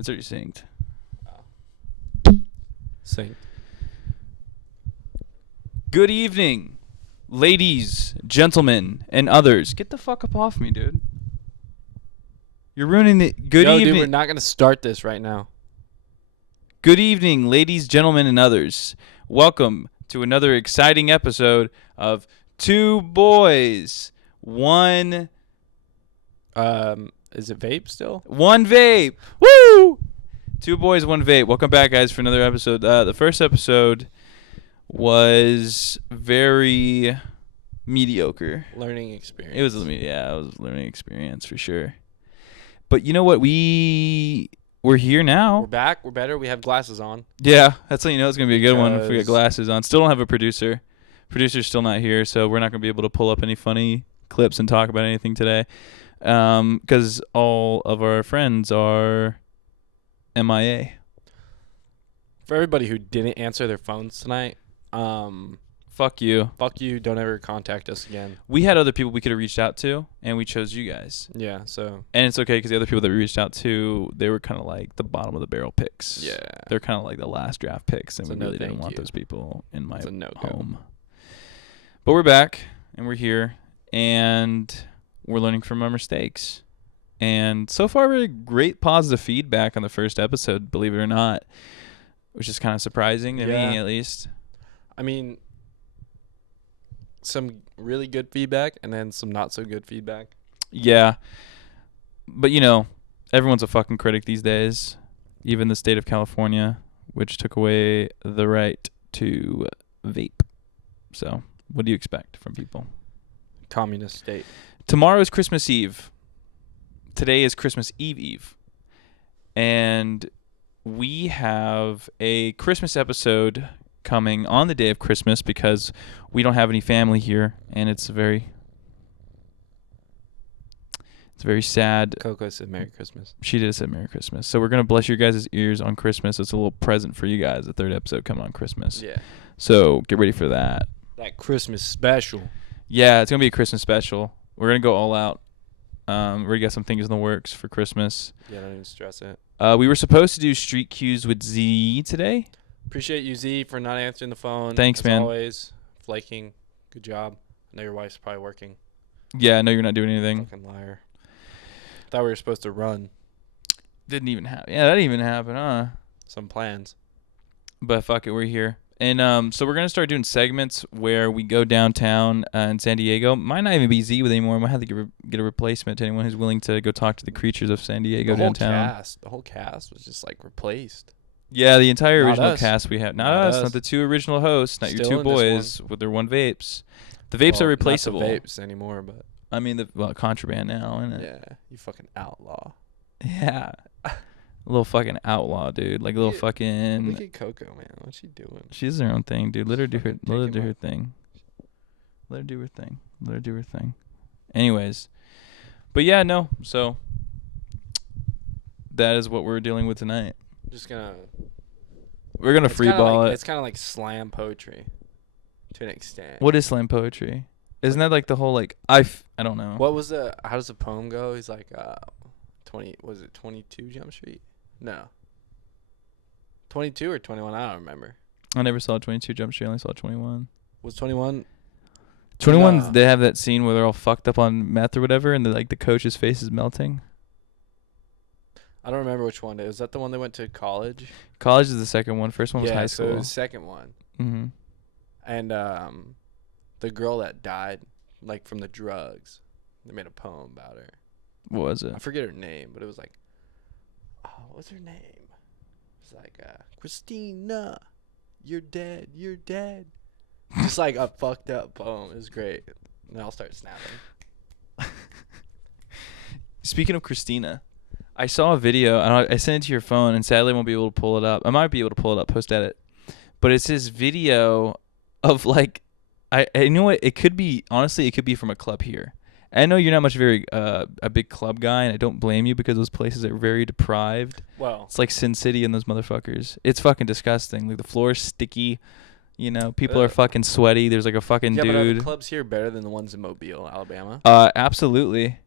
It's already synced. Synced. Good evening, ladies, gentlemen, and others. Get the fuck up off me, dude. You're ruining the... Good evening. Dude, we're not going to start this right now. Good evening, ladies, gentlemen, and others. Welcome to another exciting episode of Two Boys, One... Is it vape still? One Vape. Woo! Two Boys, One Vape. Welcome back, guys, for another episode. The first episode was very mediocre. Learning experience. It was a learning experience for sure. But you know what? We're here now. We're back. We're better. We have glasses on. Yeah, that's how you know it's going to be a good one if we get glasses on. Still don't have a producer. Producer's still not here, so we're not going to be able to pull up any funny clips and talk about anything today. Because all of our friends are MIA. For everybody who didn't answer their phones tonight, fuck you. Fuck you. Don't ever contact us again. We had other people we could have reached out to, and we chose you guys. Yeah, so. And it's okay because the other people that we reached out to, they were kind of like the bottom of the barrel picks. Yeah. They're kind of like the last draft picks, and So we really didn't want those people in my home. But we're back, and we're here, and we're learning from our mistakes. And so far, really great positive feedback on the first episode, believe it or not, which is kind of surprising to me, at least. I mean, some really good feedback and then some not so good feedback. Yeah. But, you know, everyone's a fucking critic these days. Even the state of California, which took away the right to vape. So, what do you expect from people? Communist state. Tomorrow is Christmas Eve. Today is Christmas Eve. And we have a Christmas episode coming on the day of Christmas because we don't have any family here, and it's very sad. Coco said Merry Christmas. She did say Merry Christmas. So we're going to bless your guys' ears on Christmas. It's a little present for you guys, the third episode coming on Christmas. Yeah. So get ready for that. That Christmas special. Yeah, it's going to be a Christmas special. We're going to go all out. We already got some things in the works for Christmas. Yeah, don't even stress it. We were supposed to do Street Cues with Z today. Appreciate you, Z, for not answering the phone. Thanks, man. As always, flaking. Good job. I know your wife's probably working. Yeah, I know you're not doing anything. Fucking liar. Thought we were supposed to run. Didn't even happen. Yeah, that didn't even happen, huh? Some plans. But fuck it, we're here. And so we're going to start doing segments where we go downtown in San Diego. Might not even be Z with anymore. Might have to get a replacement to anyone who's willing to go talk to the creatures of San Diego downtown. The whole cast was just like replaced. Yeah, the entire Not original us. cast we have. Not us, not the two original hosts, not Still your two in this boys with their one vapes. The vapes are replaceable. Not the vapes anymore, but. I mean, contraband now, isn't it? Yeah, you fucking outlaw. Yeah. A little fucking outlaw, dude. Like a little fucking... Look at Coco, man. What's she doing? She does her own thing, dude. Let her do her thing. Let her do her thing. Anyways. But yeah, no. So that is what we're dealing with tonight. We're gonna freeball it. It's kind of like slam poetry, to an extent. What is slam poetry? Isn't that like the whole like I don't know. What was how does the poem go? He's like 22 Jump Street? No. 22 or 21? I don't remember. I never saw 22 Jump Street. I only saw 21. Was 21? 21, No. They have that scene where they're all fucked up on meth or whatever, and the coach's face is melting. I don't remember which one. Was that the one that went to college? College is the second one. First one was high school. So it was the second one. Mm-hmm. And the girl that died, like from the drugs, they made a poem about her. What was it? I forget her name, but it was like, what's her name? It's like, Christina, you're dead. Just like a fucked up poem. It was great. And then I'll start snapping. Speaking of Christina, I saw a video. I sent it to your phone, and sadly I won't be able to pull it up. I might be able to pull it up, post edit. But it's this video of like, I know what it could be. Honestly, it could be from a club here. I know you're not much a big club guy, and I don't blame you because those places are very deprived. Well, it's like Sin City and those motherfuckers. It's fucking disgusting. Like the floor is sticky. You know, people are fucking sweaty. There's like a fucking dude. But are the clubs here better than the ones in Mobile, Alabama? Absolutely.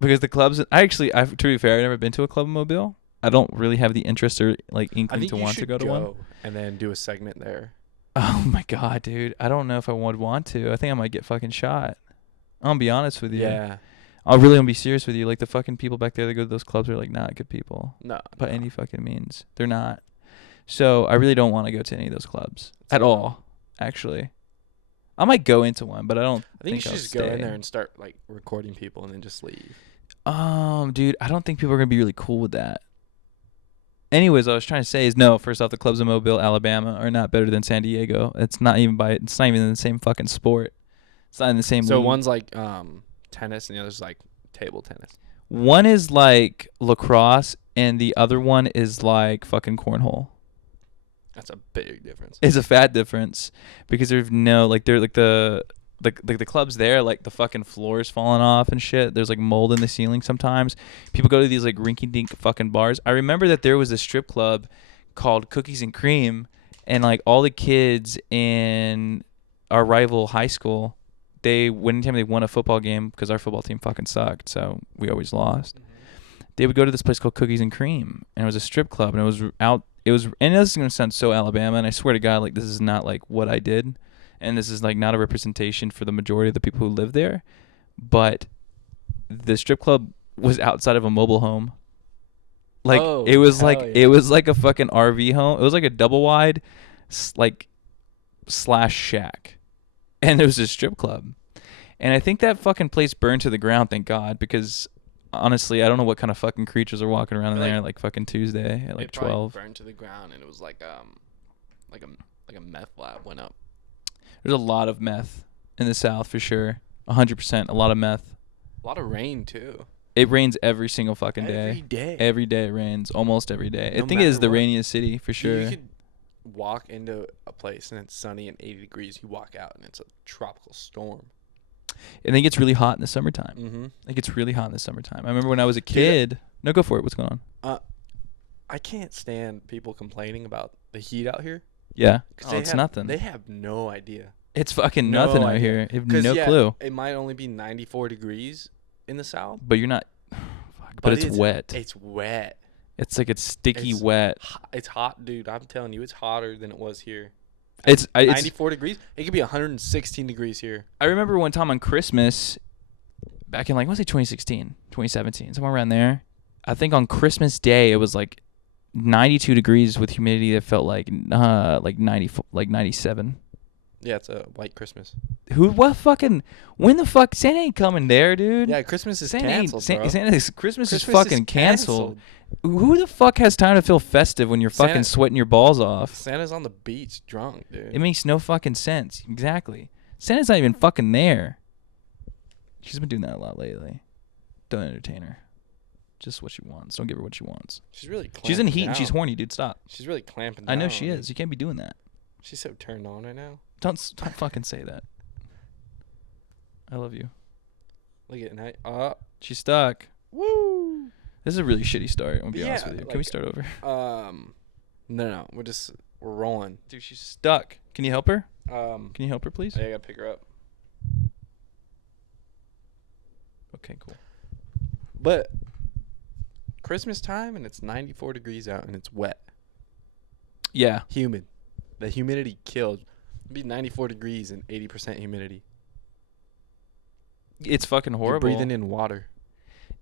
Because the clubs, to be fair, I've never been to a club in Mobile. I don't really have the interest or like I inkling think to you want to should go to one. and then do a segment there. Oh my god, dude! I don't know if I would want to. I think I might get fucking shot. I'll be honest with you. Yeah. I'll really gonna be serious with you. Like the fucking people back there that go to those clubs are like not good people No. by any fucking means. They're not. So I really don't want to go to any of those clubs at all. Actually, I might go into one, but I don't. I think you should I'll just go in stay. there and start like recording people and then just leave. Dude, I don't think people are gonna be really cool with that. Anyways, what I was trying to say is no. First off, the clubs in Mobile, Alabama, are not better than San Diego. It's not even in the same fucking sport. It's not in the same. So league. one's like tennis and the other's like table tennis. One is like lacrosse, and the other one is like fucking cornhole. That's a big difference. It's a fat difference because there's no like they're like the clubs there, like the fucking floor's falling off and shit. There's like mold in the ceiling sometimes. People go to these like rinky dink fucking bars. I remember that there was a strip club called Cookies and Cream, and like all the kids in our rival high school, anytime they won a football game, because our football team fucking sucked, so we always lost. They would go to this place called Cookies and Cream, and it was a strip club, and and this is gonna sound so Alabama, and I swear to God, like this is not like what I did, and this is like not a representation for the majority of the people who live there, but the strip club was outside of a mobile home. Like it was like a fucking RV home. It was like a double wide, like slash shack, and there was a strip club, and I think that fucking place burned to the ground. Thank God, because honestly, I don't know what kind of fucking creatures are walking around in there like fucking Tuesday at like 12. Burned to the ground, and it was like a meth lab went up. There's a lot of meth in the South for sure. 100%, a lot of meth. A lot of rain too. It rains every single fucking day. Every day. Every day it rains, almost every day. No I think it is matter the what. rainiest city for sure. You could walk into a place and it's sunny and 80 degrees. You walk out and it's a tropical storm. And it gets really hot in the summertime. Mm-hmm. It gets really hot in the summertime. I remember when I was a kid. No, go for it. What's going on? I can't stand people complaining about the heat out here. Yeah. 'Cause It's nothing. They have no idea. It's fucking No nothing out idea. here. You have no yeah, clue. It might only be 94 degrees in the South. But you're not. Fuck, but it's wet. It's wet. It's like it's sticky It's wet. It's hot, dude. I'm telling you, it's hotter than it was here. It's 94 degrees. It could be 116 degrees here. I remember one time on Christmas, back in like, I want to say 2016, 2017, somewhere around there. I think on Christmas Day, it was like 92 degrees with humidity that felt like 97. Yeah, it's a white Christmas. When the fuck, Santa ain't coming there, dude. Yeah, Christmas is Santa canceled, bro. Christmas is fucking canceled. Who the fuck has time to feel festive when you're fucking sweating your balls off? Santa's on the beach drunk, dude. It makes no fucking sense. Exactly. Santa's not even fucking there. She's been doing that a lot lately. Don't entertain her. Just what she wants. Don't give her what she wants. She's really clamping She's in heat and down. she's horny, dude. Stop. She's really clamping down. I know she is. You can't be doing that. She's so turned on right now. Don't fucking say that. I love you. Look at night. She's stuck. Woo. This is a really shitty start. I'm gonna be honest with you. like, Can we start over? No. We're rolling. Dude, she's stuck. Can you help her? Can you help her, please? I gotta pick her up. Okay, cool. But Christmas time and it's 94 degrees out and it's wet. Yeah. Humid. The humidity killed. It'd be 94 degrees and 80% humidity. It's fucking horrible. You're breathing in water.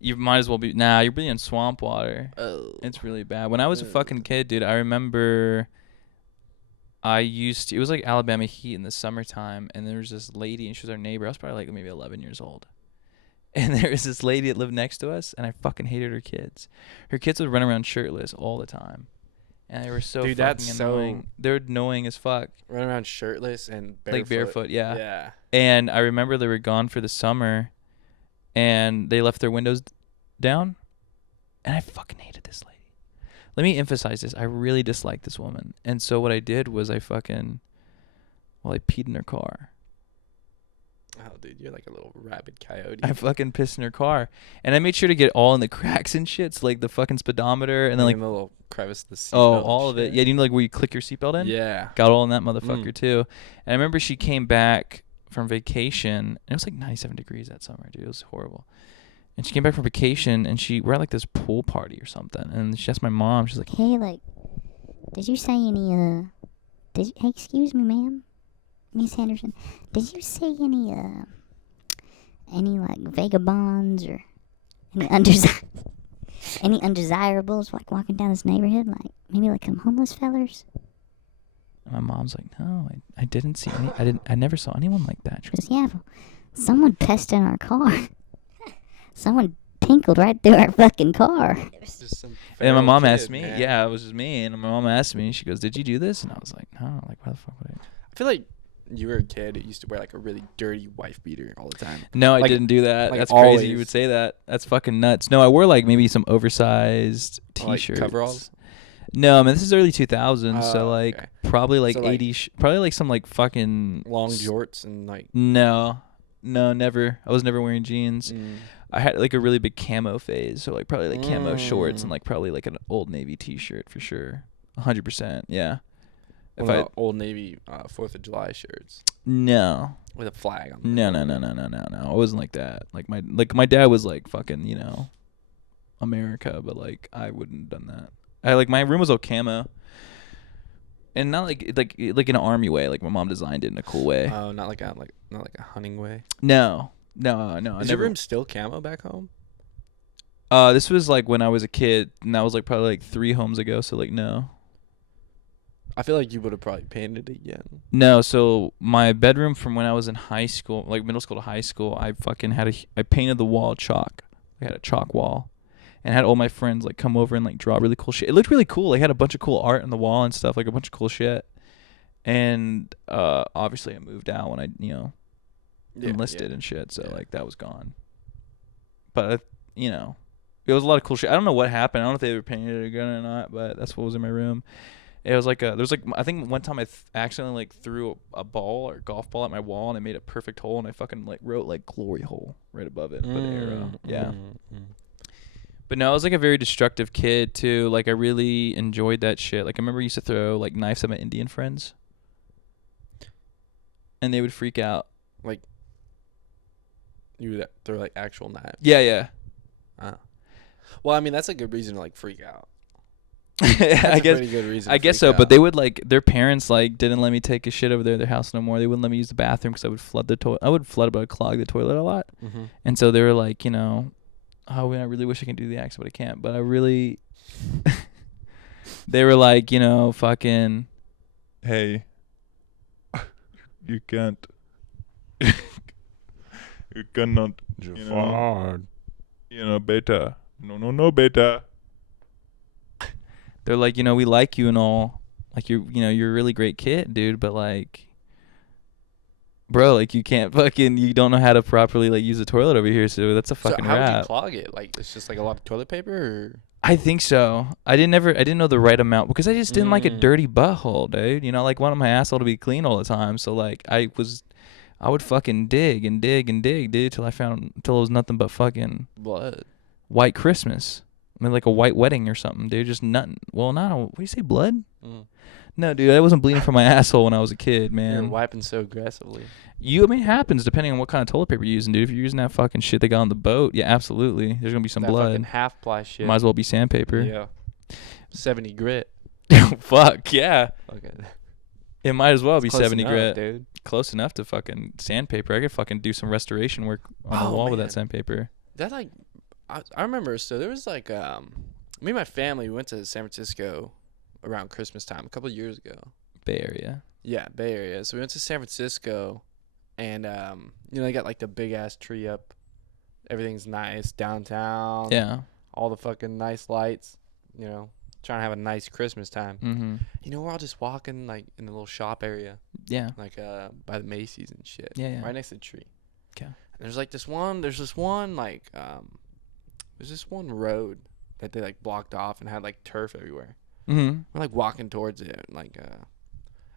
You might as well be. Nah, you're breathing in swamp water. Oh. It's really bad. When I was a fucking kid, dude, I remember it was like Alabama heat in the summertime, and there was this lady, and she was our neighbor. I was probably like maybe 11 years old. And there was this lady that lived next to us, and I fucking hated her kids. Her kids would run around shirtless all the time. And they were so Dude, fucking that's annoying. They're annoying as fuck. Run around shirtless and barefoot. Like barefoot, yeah. Yeah. And I remember they were gone for the summer, and they left their windows down, and I fucking hated this lady. Let me emphasize this. I really disliked this woman. And so what I did was I peed in her car. Oh, dude, you're like a little rabid coyote. I fucking pissed in her car. And I made sure to get all in the cracks and shit. So like the fucking speedometer and then like the little crevice of the seatbelt. Oh, all of it. Yeah, you know like where you click your seatbelt in? Yeah. Got all in that motherfucker too. And I remember she came back from vacation, and it was like 97 degrees that summer, dude. It was horrible. And she came back from vacation, and we're at like this pool party or something. And she asked my mom, she's like, Hey, like, did you say any, hey, excuse me, ma'am? Miss Henderson, did you say any, like, vagabonds or any any undesirables, like, walking down this neighborhood? Like, maybe, like, some homeless fellers? and my mom's like, no, I didn't see any. I never saw anyone like that. She goes, yeah, well, someone pissed in our car. Someone tinkled right through our fucking car. Just some And my feral mom kid, asked me, man. yeah, it was just me. And my mom asked me, she goes, did you do this? And I was like, no, like, why the fuck would I? I feel like you were a kid who used to wear like a really dirty wife beater all the time. No, I Like- didn't do that. like That's crazy always. you would say that. That's fucking nuts. No, I wore like maybe some oversized Or, like, t-shirts. coveralls. No, I mean, this is early 2000s, so Oh, like okay. probably like So, like, 80, probably like some like fucking Long jorts and like. No, never. I was never wearing jeans. I had like a really big camo phase, so like probably like camo shorts and like probably like an Old Navy T-shirt for sure, 100%. Yeah. What about Old Navy 4th of July shirts No, with a flag on no. I wasn't like that. Like my dad was like fucking America, but like I wouldn't have done that. I like my room was all camo, and not like in an army way. Like my mom designed it in a cool way. Oh, not like a hunting way. No. Is your room still camo back home? This was like when I was a kid, and that was like probably like 3 homes ago. So like no. I feel like you would have probably painted it again. No, so my bedroom from when I was in high school, like middle school to high school, I fucking I painted the wall chalk. I had a chalk wall, and had all my friends like come over and like draw really cool shit. It looked really cool. Like had a bunch of cool art on the wall and stuff, like a bunch of cool shit. And obviously I moved out when I enlisted and shit, so like that was gone. But it was a lot of cool shit. I don't know what happened. I don't know if they ever painted it again or not, but that's what was in my room. It was like there's like I think one time I accidentally like threw a ball or golf ball at my wall, and I made a perfect hole, and I fucking like wrote like glory hole right above it and put an arrow. Yeah. But no, I was like a very destructive kid too. Like I really enjoyed that shit. Like I remember I used to throw like knives at my Indian friends, and they would freak out. Like you would throw like actual knives. Yeah. Well, I mean that's a good reason to like freak out. I That's a guess pretty good reason. I to guess freak so, but out. they would like their parents like didn't let me take a shit over there at their house no more. They wouldn't let me use the bathroom because I would flood the toilet. I would flood, but I'd clog the toilet a lot. Mm-hmm. And so they were like, oh, I really wish I could do the accent, but I can't. But I really, they were like, fucking, hey, you can't, you cannot, beta, no, beta. They're like, we like you and all. Like, you're a really great kid, dude. But, like, bro, like, you can't you don't know how to properly, like, use the toilet over here. So that's a fucking So how would you wrap. clog it? Like, it's just like a lot of toilet paper? Or? I think so. I didn't know the right amount because I just didn't like a Mm. dirty butthole, dude. Like, wanted my asshole to be clean all the time. So, like, I would fucking dig and dig and dig, dude, till it was nothing but fucking Blood. white Christmas. I mean, like a white wedding or something, dude. Just nothing. Well, what do you say, blood? Mm. No, dude, I wasn't bleeding from my asshole when I was a kid, You're man. wiping so aggressively. I mean, it happens depending on what kind of toilet paper you're using, dude. If you're using that fucking shit they got on the boat, yeah, absolutely. There's gonna be some that blood. fucking half-ply shit. Might as well be sandpaper. Yeah. 70 grit. Fuck, yeah. Okay. It might as well be Close 70 enough, grit. dude. Close enough to fucking sandpaper. I could fucking do some restoration work on the Oh, wall with man. that sandpaper. That's like, I remember. So there was like, me and my family went to San Francisco around Christmas time a couple of years ago. Bay Area. Yeah, Bay Area. So we went to San Francisco, and they got like the big ass tree up. Everything's nice downtown. Yeah. All the fucking nice lights. Trying to have a nice Christmas time. Mm-hmm. We're all just walking like in the little shop area, Yeah. like by the Macy's and shit. Yeah. Right next to the tree. 'Kay. And there's this one road that they like blocked off and had like turf everywhere. Mm-hmm. We're like walking towards it, and like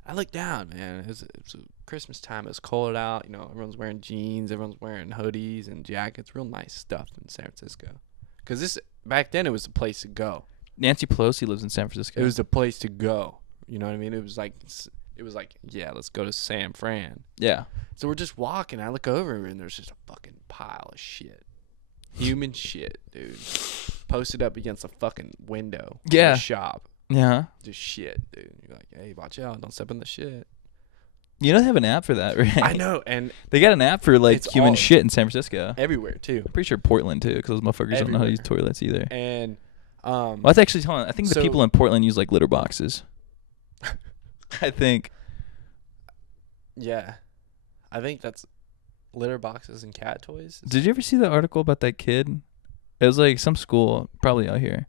I looked down, man. It was Christmas time. It was cold out. Everyone's wearing jeans. Everyone's wearing hoodies and jackets. Real nice stuff in San Francisco. Because back then it was the place to go. Nancy Pelosi lives in San Francisco. It was the place to go. You know what I mean? It was like, yeah, let's go to San Fran. Yeah. So we're just walking. I look over, and there's just a fucking pile of shit. Human shit, dude. Posted up against a fucking window. Yeah. Of a shop. Yeah. Just shit, dude. You're like, hey, watch out. Don't step in the shit. You know they have an app for that, right? I know. And They got an app for like It's human all- shit in San Francisco. everywhere, too. I'm pretty sure Portland too, because those motherfuckers don't know how to use Everywhere. toilets either. And, Well, that's actually telling. I think the so- people in Portland use like litter boxes. I think. yeah. I think that's litter boxes and cat toys. Did you ever see the article about that kid? It was like some school, probably out here.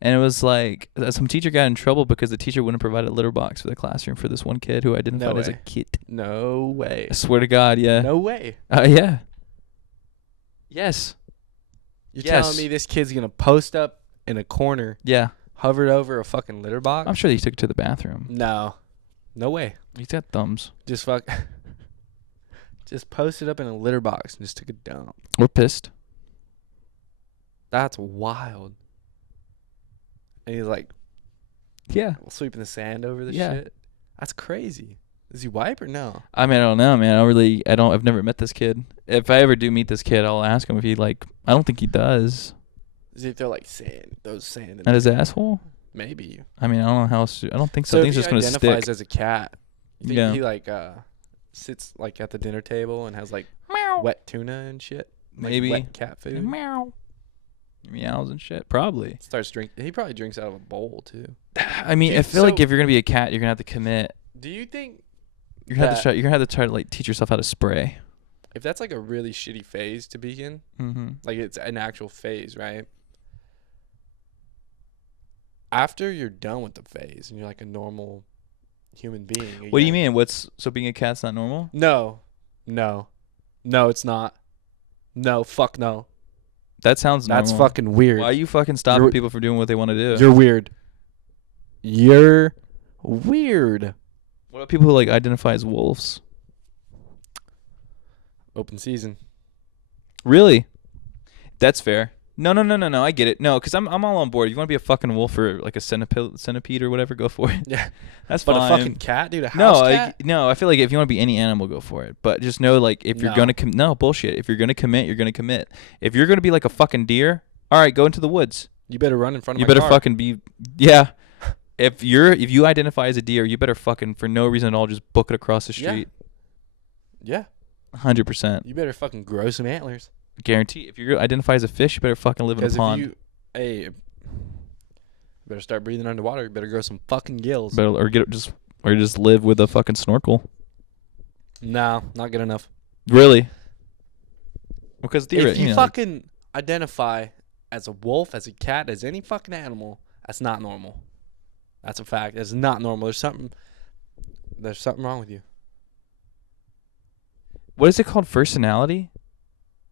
And it was like some teacher got in trouble because the teacher wouldn't provide a litter box for the classroom for this one kid who identified as a way. kid. No way. I swear to God, yeah. No way. Yeah. Yes. You're Yes. telling me this kid's going to post up in a corner, Yeah. hovered over a fucking litter box? I'm sure he took it to the bathroom. No. No way. He's got thumbs. Just just posted up in a litter box and just took a dump. We're pissed. That's wild. And he's like Yeah. sweeping the sand over the Yeah. shit. That's crazy. Does he wipe or no? I mean, I don't know, man. I've never met this kid. If I ever do meet this kid, I'll ask him if he I don't think he does. Does he throw like sand? Those sand. At his asshole? Maybe. I mean, I don't know how else. I don't think so. I So think if it's he just gonna identifies stick. as a cat, you think Yeah. he sits like at the dinner table and has like wet tuna and shit? Like, Maybe. wet cat food. Meow. Meows and shit. Probably. Starts drinking. He probably drinks out of a bowl too. I mean, Dude, I feel like so- if you're gonna be a cat, you're gonna have to commit. Do you think You're gonna have to that- try. You're gonna have to try to teach yourself how to spray. if that's like a really shitty phase to be in, Mm-hmm. like it's an actual phase, right? After you're done with the phase and you're like a normal human being. What do you again- mean? So being a cat's not normal? No, it's not. No, fuck no. That sounds normal. That's fucking weird. Why are you fucking stopping You're- people from doing what they want to do? You're weird. You're weird. What about people who identify as wolves? Open season. Really? That's fair. No. I get it. No, because I'm all on board. You want to be a fucking wolf or like a centipede or whatever? Go for it. Yeah. That's But fine. a fucking cat, dude. A house cat. No. I feel like if you want to be any animal, go for it. But just know, if you're No. gonna no bullshit. If you're gonna commit, you're gonna commit. If you're gonna be like a fucking deer, all right, go into the woods. You better run in front of You my better car. fucking be, yeah. If you identify as a deer, you better fucking for no reason at all just book it across the Yeah. street. Yeah. 100%. You better fucking grow some antlers. Guarantee. If you identify as a fish, you better fucking live in a Because if pond. you better start breathing underwater. You better grow some fucking gills. Or just live with a fucking snorkel. No, not good enough. Really? Because If you fucking identify as a wolf, as a cat, as any fucking animal, that's not normal. That's a fact. That's not normal. There's something wrong with you. what is it called? Personality?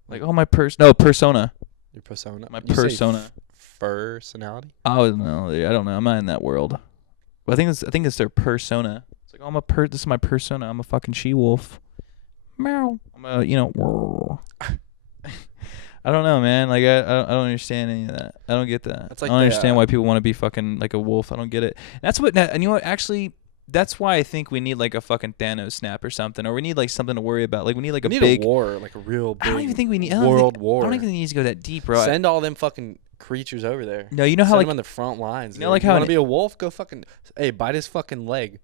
Persona. Your persona. My You say persona. personality. Oh no, I don't know. I'm not in that world. But I think it's their persona. It's like, this is my persona. I'm a fucking she-wolf. Meow. I'm a, I don't know, man. I don't understand any of that. I don't get that. That's like I don't the, understand why people want to be fucking like a wolf. I don't get it. And you know what? Actually, that's why I think we need a fucking Thanos snap or something, or we need something to worry about. We need a We need big a war, like a real big I don't even think we need world war. I don't even think it needs to go that deep, bro. Send all them fucking creatures over there. No, you know how Send them on the front lines. you know, how you want an- to be a wolf? Go fucking bite his fucking leg.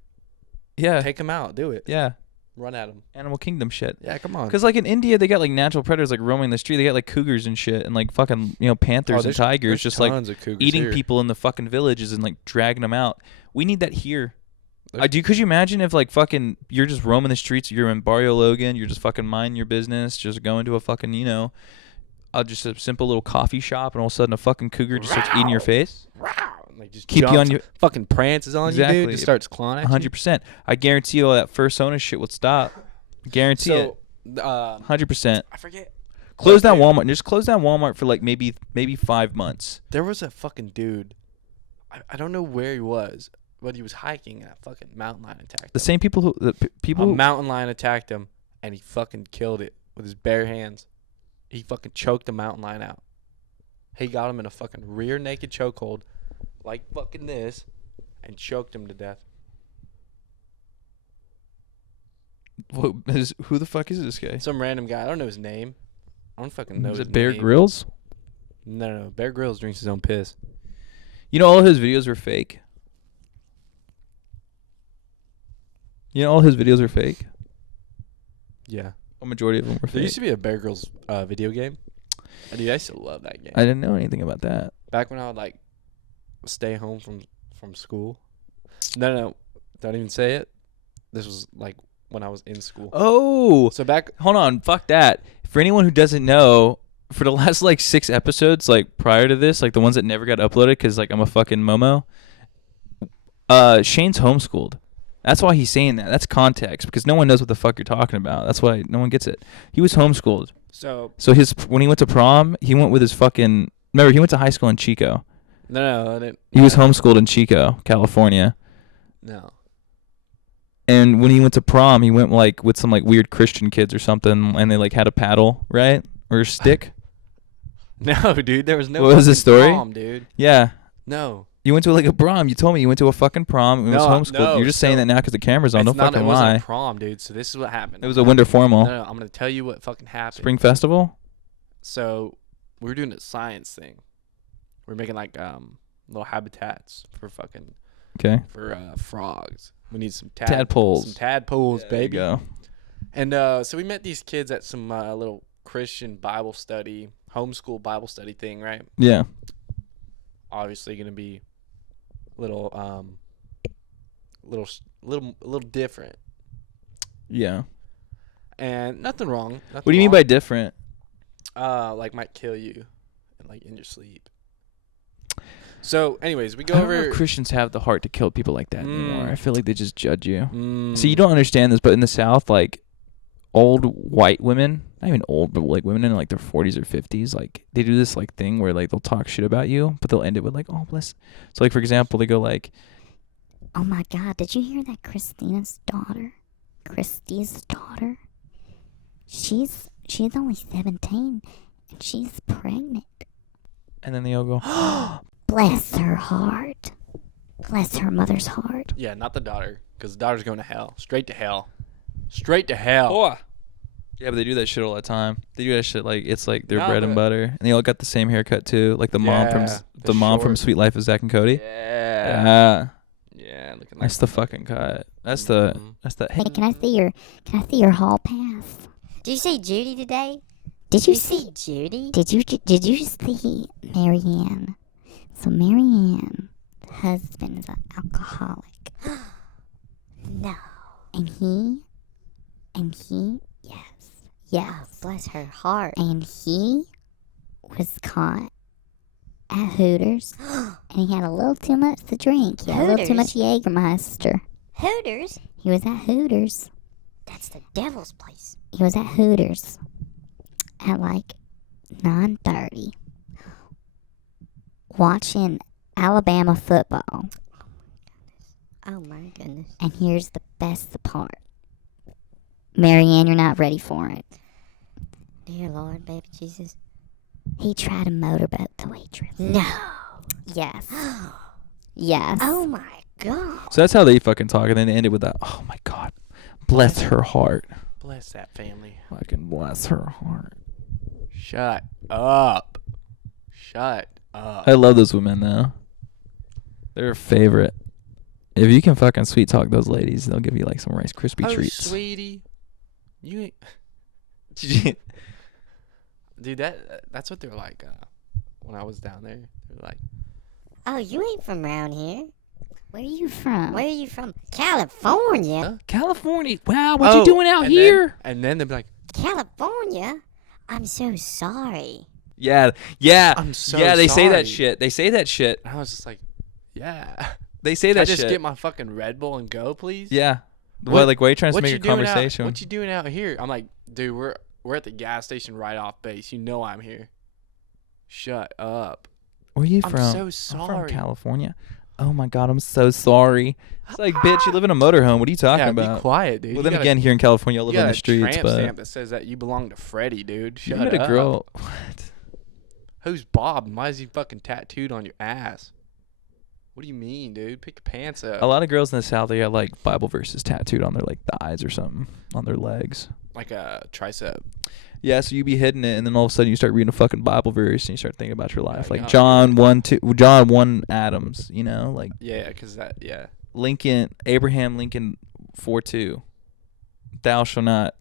yeah, Take him out. Do it. yeah, Run at him. Animal Kingdom shit. Yeah, come on. Because in India, they got natural predators roaming the street. They got cougars and shit, and fucking panthers and there's tigers just tons of cougars eating here. people in the fucking villages and dragging them out. We need that here. There's- Could you imagine if fucking you're just roaming the streets, you're in Barrio Logan, you're just fucking minding your business, just going to a fucking just a simple little coffee shop, and all of a sudden a fucking cougar just starts eating your face. Like just Keep you jumps, on your fucking prances on you, Exactly. dude. Just starts clawing at you. 100%. I guarantee you all that persona shit would stop. Guarantee it. So, 100%. I forget. Close Okay. down Walmart. Just close down Walmart for maybe 5 months. There was a fucking dude. I don't know where he was, but he was hiking and a fucking mountain lion attacked The him. same people A mountain lion attacked him, and he fucking killed it with his bare hands. He fucking choked the mountain lion out. He got him in a fucking rear naked chokehold, like fucking this, and choked him to death. who the fuck is this guy? Some random guy. I don't know his name. I don't fucking know Is his it Bear name. Grylls? No. Bear Grylls drinks his own piss. You know, all his videos were fake. You know, all his videos are fake. Yeah. A majority of them were There fake. used to be a Bear Grylls video game. Dude, I used to love that game. I didn't know anything about that. Back when I would like stay home from school. No, don't even say it. This was like when I was in school. Oh, So back, hold on. Fuck that. For anyone who doesn't know, for the last like 6 episodes, like prior to this, like the ones that never got uploaded because like I'm a fucking Momo, Shane's homeschooled. That's why he's saying that. That's context because no one knows what the fuck you're talking about. That's why no one gets it. He was homeschooled. so So when he went to prom, he went with his fucking. Remember, he went to high school in Chico. no, I didn't. He was homeschooled in Chico, California. No. And when he went to prom, he went like with some like weird Christian kids or something, and they like had a paddle, right, or a stick. No, dude, there was no. What was the fucking story? prom, dude. Yeah, No. you went to like a prom. You told me you went to a fucking prom. And it was No, homeschooled. no, You're just saying so that now because the camera's on. It's Don't not, fucking it wasn't lie. a prom, dude. So this is what happened. It was a winter formal. No, I'm gonna tell you what fucking happened. Spring festival. So we were doing a science thing. We're making like little habitats for fucking Okay. frogs. We need some Tadpoles. Some tadpoles, There you baby. go. And so we met these kids at some little Christian Bible study, homeschool Bible study thing, right? Yeah. Obviously gonna be little different. Yeah. And nothing wrong. What do you mean by different? like might kill you and like in your sleep. So anyways, we go I don't know over if Christians have the heart to kill people like that anymore. I feel like they just judge you. Mm. See, you don't understand this, but in the South, like old white women, not even old, but like women in like their 40s or 50s, like they do this like thing where like they'll talk shit about you, but they'll end it with like, oh bless. So like for example, they go like, Oh my God, did you hear that Christy's daughter? She's only 17 and she's pregnant. and then they all go, Bless her heart. Bless her mother's heart. Yeah, not the daughter, because the daughter's going to hell. Straight to hell. Straight to hell. oh. Yeah, but they do that shit all the time. They do that shit like it's like their No, bread and but- butter, and they all got the same haircut too, like the mom from Yeah, the mom from short. Sweet Life of Zach and Cody. Yeah. Yeah, Looking like that's the fucking cut. That's the Hey, can I see your hall pass? Did you see Judy today? Did you You see see Judy? Did you see Marianne? So Marianne's husband is an alcoholic. No. And he yes. Bless her heart. And he was caught at Hooters and he had a little too much to drink. He had a little too much Jägermeister. Hooters? He was at Hooters. That's the devil's place. He was at Hooters at like 9:30 watching Alabama football. Oh my goodness. And here's the best part. Marianne, you're not ready for it. Dear Lord, baby Jesus. He tried to motorboat the waitress. No. Yes. Yes. Oh my God. So that's how they fucking talk, and then they end it with that. Oh my God, bless her heart. Bless that family. Fucking bless her heart. Shut up. Shut up. I love those women though. They're a favorite. If you can fucking sweet talk those ladies, they'll give you like some Rice Krispie treats. Sweetie. You ain't. Dude, that's what they're like when I was down there. They're like, Oh, you ain't from around here. Where are you from? Where are you from? California. huh? California. Wow, what Oh, you doing out and here? and then they'll be like, California? I'm so sorry. Yeah. I'm so yeah, they say that sorry. shit. They say that shit. and I was just like, yeah. They say Can I that just shit. get my fucking Red Bull and go, please? Yeah. What- What, like, why are you trying to What make you a doing conversation? What you doing out here? I'm like, dude, we're at the gas station right off base. You know I'm here. Shut up. Where are you I'm from? so I'm sorry. from California. Oh my God, I'm so sorry. It's like, bitch, you live in a motorhome. What are you talking Yeah, about? be quiet, dude. Well, You then got again, here in California, I live you on got the streets, a tramp but stamp that says that you belong to Freddie, dude. you Shut met up. a girl. What? Who's Bob? And why is he fucking tattooed on your ass? What do you mean, dude? Pick your pants up. A lot of girls in the South, they got like Bible verses tattooed on their like thighs or something, on their legs. Like a tricep. Yeah, so you be hitting it, and then all of a sudden you start reading a fucking Bible verse, and you start thinking about your life, like yeah. John 1 Adams, you know, like Yeah, because Abraham Lincoln 4:2. Thou shalt not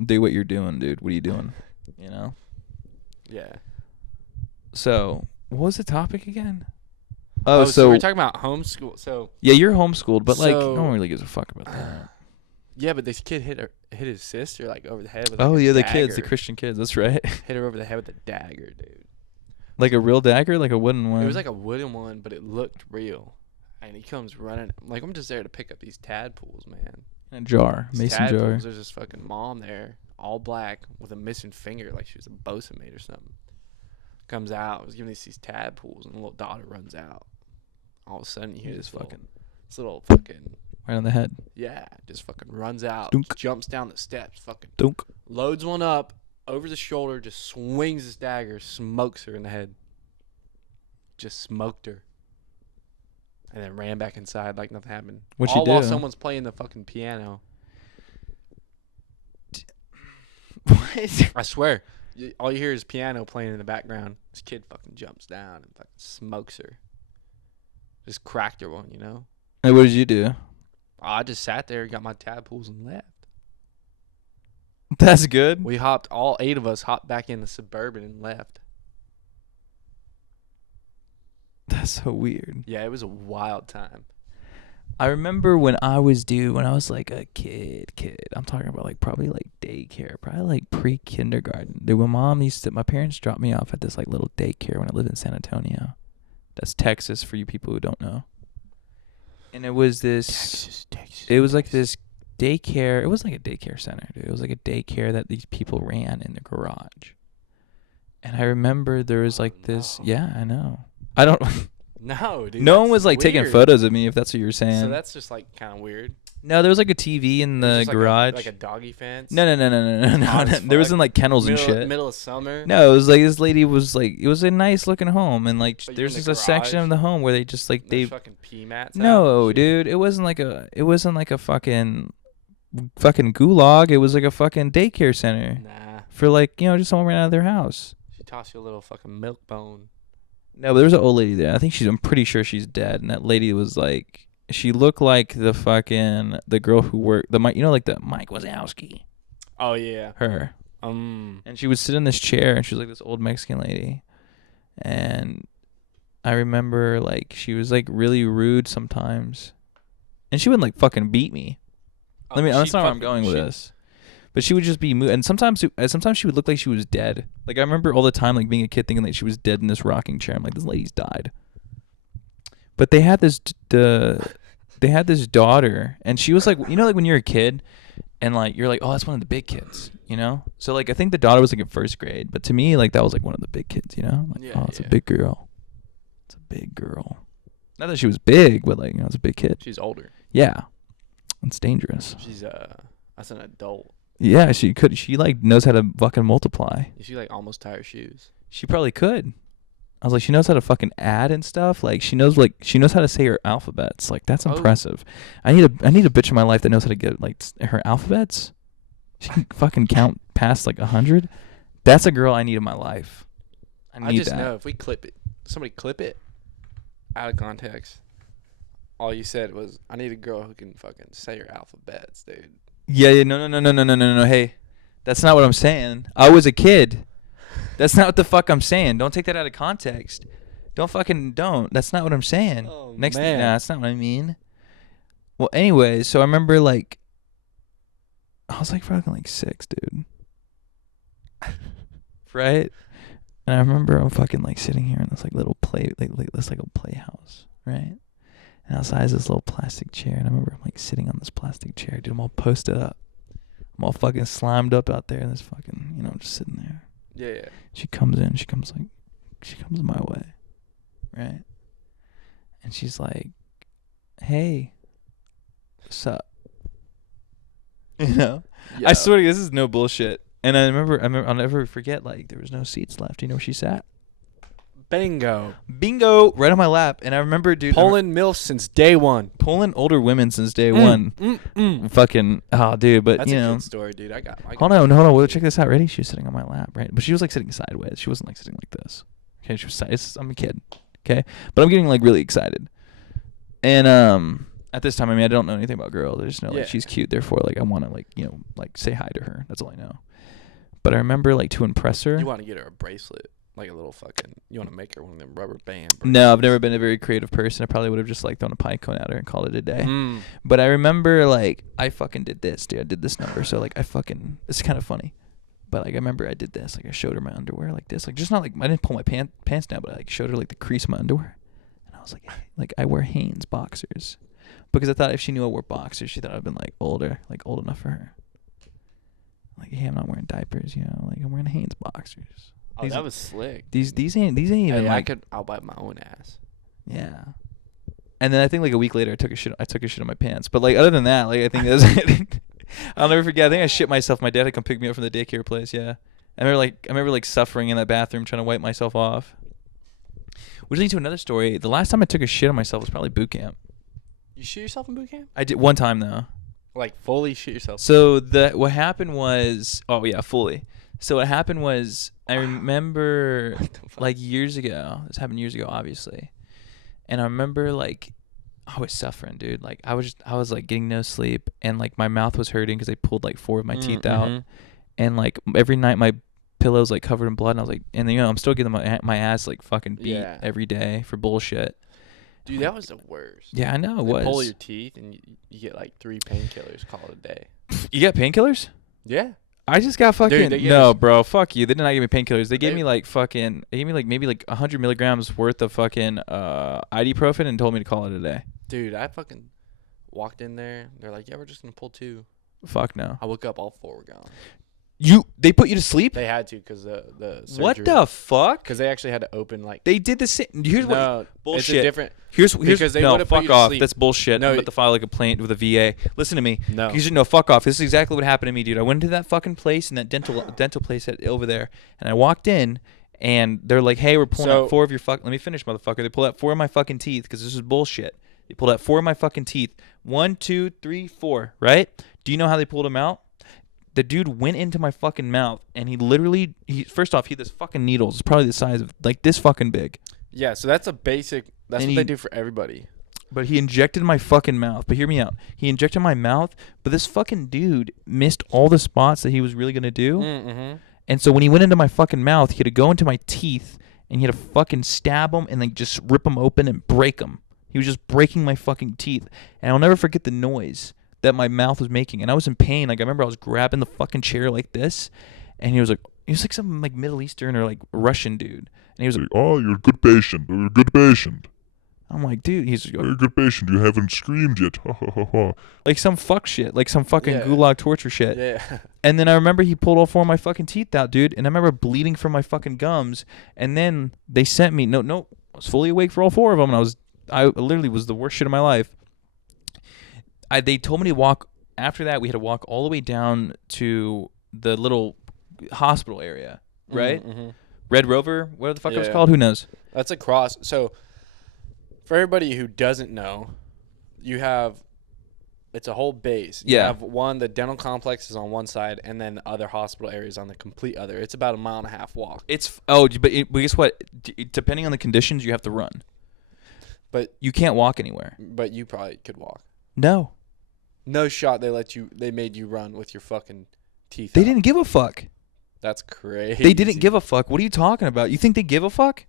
do what you're doing, dude. What are you doing? You know. Yeah. So what was the topic again? Oh, so we're talking about homeschool. So yeah, you're homeschooled, but like So- no one really gives a fuck about that. yeah, but this kid hit his sister like over the head with Oh like, a yeah, the dagger. kids, the Christian kids. That's right. Hit her over the head with a dagger, dude. Like a real dagger, like a wooden one. It was like a wooden one, but it looked real. And he comes running. Like, I'm just there to pick up these tadpoles, man. in a jar, These mason tadpoles, jar. There's this fucking mom there, all black, with a missing finger, like she was a bosun mate or something. Comes out, was giving these tadpoles, and the little daughter runs out. All of a sudden, you hear this little fucking, Right on the head. yeah, just fucking runs out, Dunk. jumps down the steps, fucking Dunk. loads one up over the shoulder, just swings his dagger, smokes her in the head. Just smoked her. And then ran back inside like nothing happened. What'd she All while do? someone's playing the fucking piano. What? I swear. All you hear is piano playing in the background. This kid fucking jumps down and fucking smokes her. Just cracked her one, you know? Hey, what did you do? I just sat there, got my tadpoles, and left. That's good. We hopped, all 8 of us hopped back in the Suburban and left. That's so weird. Yeah, it was a wild time. I remember when I was like a kid. I'm talking about like probably like daycare, probably like pre-kindergarten. Dude, my parents dropped me off at this like little daycare when I lived in San Antonio. That's Texas for you people who don't know. And it was this, it was like this daycare. It was like a daycare center, dude. It was like a daycare that these people ran in the garage. And I remember there was like this, yeah, I know. I don't. No, dude. No one that's was like taking weird. photos of me, if that's what you're saying. So that's just like kind of weird. No, there was like a TV in It was the just like garage. like a doggy fence. No. Hot as There wasn't fuck. like kennels and middle, shit. Middle of summer. No, it was like this lady was like, it was a nice looking home, and like But you're there's in just the a section garage? of the home where they just like There's they. fucking pee mats. out No, and shit. dude, it wasn't like a fucking gulag. It was like a fucking daycare center Nah. for like just someone ran out of their house. She tossed you a little fucking milk bone. No, but there was an old lady there. I'm pretty sure she's dead. And that lady was like, she looked like the girl who worked, like the Mike Wazowski. Oh yeah. Her. And she would sit in this chair, and she was like this old Mexican lady. And I remember like she was like really rude sometimes. And she wouldn't like fucking beat me. That's not where I'm going with this. But she would just be and sometimes she would look like she was dead. Like I remember all the time like being a kid thinking like she was dead in this rocking chair. I'm like, this lady's died. But they had this daughter, and she was like, like when you're a kid and like you're like, oh, that's one of the big kids, So like I think the daughter was like in first grade, but to me like that was like one of the big kids, Like, Yeah, oh, it's a yeah. big girl. It's a big girl. Not that she was big, but like it's a big kid. She's older. Yeah. It's dangerous. She's that's an adult. Yeah, she like knows how to fucking multiply. She like almost tie her shoes. She probably could. I was like, she knows how to fucking add and stuff. Like she knows how to say her alphabets. Like that's Oh. impressive. I need a bitch in my life that knows how to get like her alphabets. She can fucking count past like 100. That's a girl I need in my life. I just know if we somebody clip it out of context. All you said was, I need a girl who can fucking say her alphabets, dude. Yeah, no. Hey, that's not what I'm saying. I was a kid. That's not what the fuck I'm saying. Don't take that out of context. Don't. That's not what I'm saying. Oh, Next thing, man. that's not what I mean. Well, anyways, so I remember like, I was like fucking like 6, dude. Right? And I remember I'm fucking like sitting here in this like little this like a playhouse, right? And outside is this little plastic chair, and I remember I'm like sitting on this plastic chair, dude. I'm all posted up. I'm all fucking slimed up out there in this fucking, just sitting there. Yeah. She comes my way, right? And she's like, "Hey, what's up?" I swear to you, this is no bullshit. And I remember, I'll never forget. Like there was no seats left. You know where she sat? Bingo. Bingo, right on my lap. And I remember, dude, Pulling MILF since day one. pulling older women since day one. Fucking, oh, dude, but That's you a know. good story, dude. I got Hold on. Well, check this out. Ready? She was sitting on my lap, right? But she was like sitting sideways. She wasn't like sitting like this. Okay, she was. I'm a kid. Okay, but I'm getting like really excited. And at this time, I mean, I don't know anything about girls. I just know like she's cute. Therefore, like I want to like like say hi to her. That's all I know. But I remember like to impress her. You want to get her a bracelet, like a little fucking. You want to make her one of them rubber band. Bracelets. No, I've never been a very creative person. I probably would have just like thrown a pine cone at her and called it a day. But I remember like I fucking did this, dude. I did this number. So like it's kind of funny. But like I remember I did this. Like I showed her my underwear like this. Like just not like I didn't pull my pants down, but I like showed her like the crease of my underwear. And I was like, hey, like I wear Hanes boxers. Because I thought if she knew I wore boxers, she thought I'd been like older, like old enough for her. Like, hey, I'm not wearing diapers, like I'm wearing Hanes boxers. Oh, that was slick. These ain't even like I'll bite my own ass. Yeah. And then I think like a week later I took a shit on my pants. But like other than that, like I think that's I'll never forget. I think I shit myself. My dad had come pick me up from the daycare place, yeah. I remember suffering in that bathroom trying to wipe myself off. Which leads to another story. The last time I took a shit on myself was probably boot camp. You shit yourself in boot camp? I did one time though. Like fully shit yourself? So what happened was, oh yeah, fully. So what happened was, I remember like years ago. This happened years ago, obviously. And I remember like I was suffering, dude. Like I was like getting no sleep, and like my mouth was hurting because they pulled like 4 of my teeth out, and like every night my pillow's like covered in blood, and I was like, and I'm still getting my ass like fucking beat every day for bullshit. Dude, that was the worst. Yeah, I know it was. Pull your teeth and you get like 3 painkillers. Call it a day. You got painkillers? Yeah. I just got fucking Dude, bro. Fuck you. They did not give me painkillers. They gave me like fucking. They gave me like maybe like 100 milligrams worth of fucking ibuprofen and told me to call it a day. Dude, I fucking walked in there. They're like, yeah, we're just gonna pull 2. Fuck no. I woke up, all 4 were gone. They put you to sleep? They had to because the surgery. What the fuck? Because they actually had to open like. They did the same. Here's no, what bullshit. It's a different. Here's because they no, would've put fuck you to off. sleep. That's bullshit. No, I'm about to file a complaint with the VA. Listen to me. No. You should know. Fuck off. This is exactly what happened to me, dude. I went into that fucking place and that dental place over there, and I walked in, and they're like, "Hey, we're pulling out 4 of your fuck." Let me finish, motherfucker. They pulled out 4 of my fucking teeth because this is bullshit. They pulled out 4 of my fucking teeth. 1, 2, 3, 4. Right? Do you know how they pulled them out? The dude went into my fucking mouth, and he first off, he had this fucking needles. It's probably the size of like this fucking big. Yeah, so that's a basic. That's what they do for everybody. But he injected my fucking mouth. But hear me out. He injected my mouth, but this fucking dude missed all the spots that he was really gonna do. And so when he went into my fucking mouth, he had to go into my teeth, and he had to fucking stab them and then just rip them open and break them. He was just breaking my fucking teeth, and I'll never forget the noise that my mouth was making, and I was in pain. Like I remember I was grabbing the fucking chair like this, and he was like some like Middle Eastern or like Russian dude, and he was like, "Oh, you're a good patient. You're a good patient." I'm like, dude, You're a good patient. You haven't screamed yet. like some fuck shit, like some fucking gulag torture shit. Yeah. And then I remember he pulled all 4 of my fucking teeth out, dude, and I remember bleeding from my fucking gums. And then they sent me I was fully awake for all 4 of them, and I literally was the worst shit of my life. They told me to walk. After that, we had to walk all the way down to the little hospital area, right? Red Rover, what the fuck it was called? Who knows? That's across. So, for everybody who doesn't know, it's a whole base. You have the dental complex is on one side, and then the other hospital area is on the complete other. It's about a 1.5 mile walk. But guess what? Depending on the conditions, you have to run. But you can't walk anywhere. But you probably could walk. No. No shot. They made you run with your fucking teeth. They didn't give a fuck. That's crazy. They didn't give a fuck. What are you talking about? You think they give a fuck?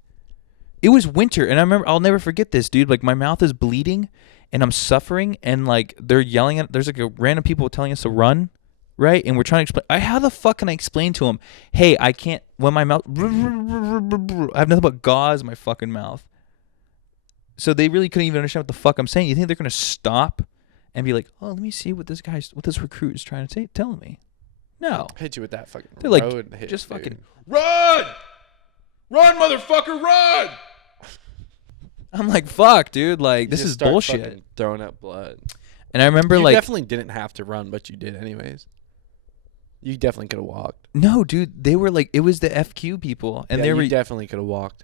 It was winter, and I remember, I'll never forget this, dude. Like my mouth is bleeding, and I'm suffering, and like they're yelling at. There's like a random people telling us to run, right? And we're trying to explain. How the fuck can I explain to them? Hey, I can't. When my mouth, I have nothing but gauze in my fucking mouth. So they really couldn't even understand what the fuck I'm saying. You think they're gonna stop and be like, "Oh, let me see what this recruit is trying to tell me"? No. Hit you with that fucking. They're like, road hit, just dude. fucking Run! Run, motherfucker, run! I'm like, fuck, dude. Like, You this just is start bullshit. fucking throwing up blood. And I remember, You like, definitely didn't have to run, but you did anyways. You definitely could have walked. no, dude, they were like, it was the FQ people, and Yeah, they were. you definitely could have walked.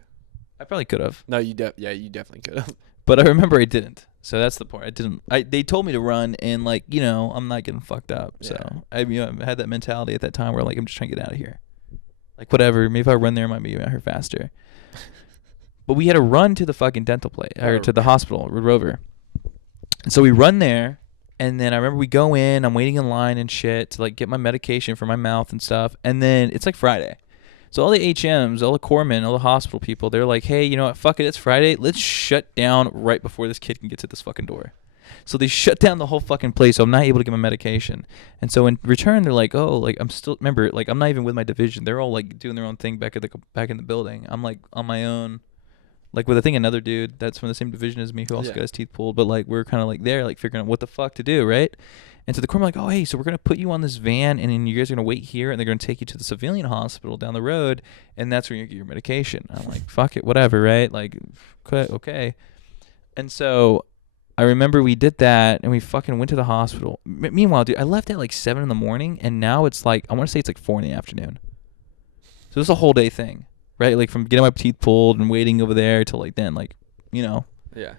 I probably could have, No, you definitely could have. but I remember I didn't. So that's the point. I didn't. They told me to run, and like I'm not getting fucked up. Yeah. So I had that mentality at that time where like I'm just trying to get out of here. Like whatever. Maybe if I run there, I might be out here faster. But we had to run to the fucking dental place or to the hospital, Rover. And so we run there, and then I remember we go in. I'm waiting in line and shit to like get my medication for my mouth and stuff. And then it's like Friday. So all the HMs, all the corpsmen, all the hospital people, they're like, hey, you know what? Fuck it. It's Friday. Let's shut down right before this kid can get to this fucking door. So they shut down the whole fucking place. So I'm not able to get my medication. And so in return, they're like, oh, like I'm still, remember, like I'm not even with my division. They're all like doing their own thing back in the building. I'm like on my own, like with I think another dude that's from the same division as me who also got his teeth pulled. But like we're kind of like there, like figuring out what the fuck to do, right? And so the corpsmen like, oh, hey, so we're going to put you on this van, and then you guys are going to wait here, and they're going to take you to the civilian hospital down the road, and that's where you get your medication. I'm like, fuck it, whatever, right? Like, okay. And so I remember we did that, and we fucking went to the hospital. Meanwhile, dude, I left at like 7 in the morning, and now it's like, I want to say it's like 4 in the afternoon. So it's a whole day thing, right? Like from getting my teeth pulled and waiting over there till like then, like, Yeah.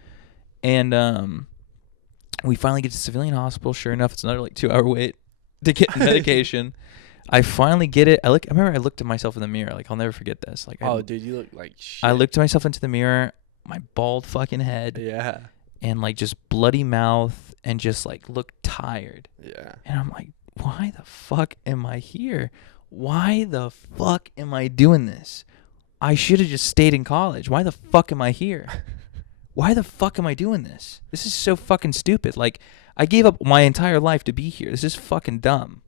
And we finally get to civilian hospital. Sure enough, it's another like 2-hour wait to get medication. I finally get it. I remember I looked at myself in the mirror. Like I'll never forget this. Like, dude, you look like shit. I looked at myself into the mirror, my bald fucking head, Yeah. and like just bloody mouth, and just like looked tired. Yeah. And I'm like, why the fuck am I here? Why the fuck am I doing this? I should have just stayed in college. Why the fuck am I here? Why the fuck am I doing this? This is so fucking stupid. Like, I gave up my entire life to be here. This is fucking dumb.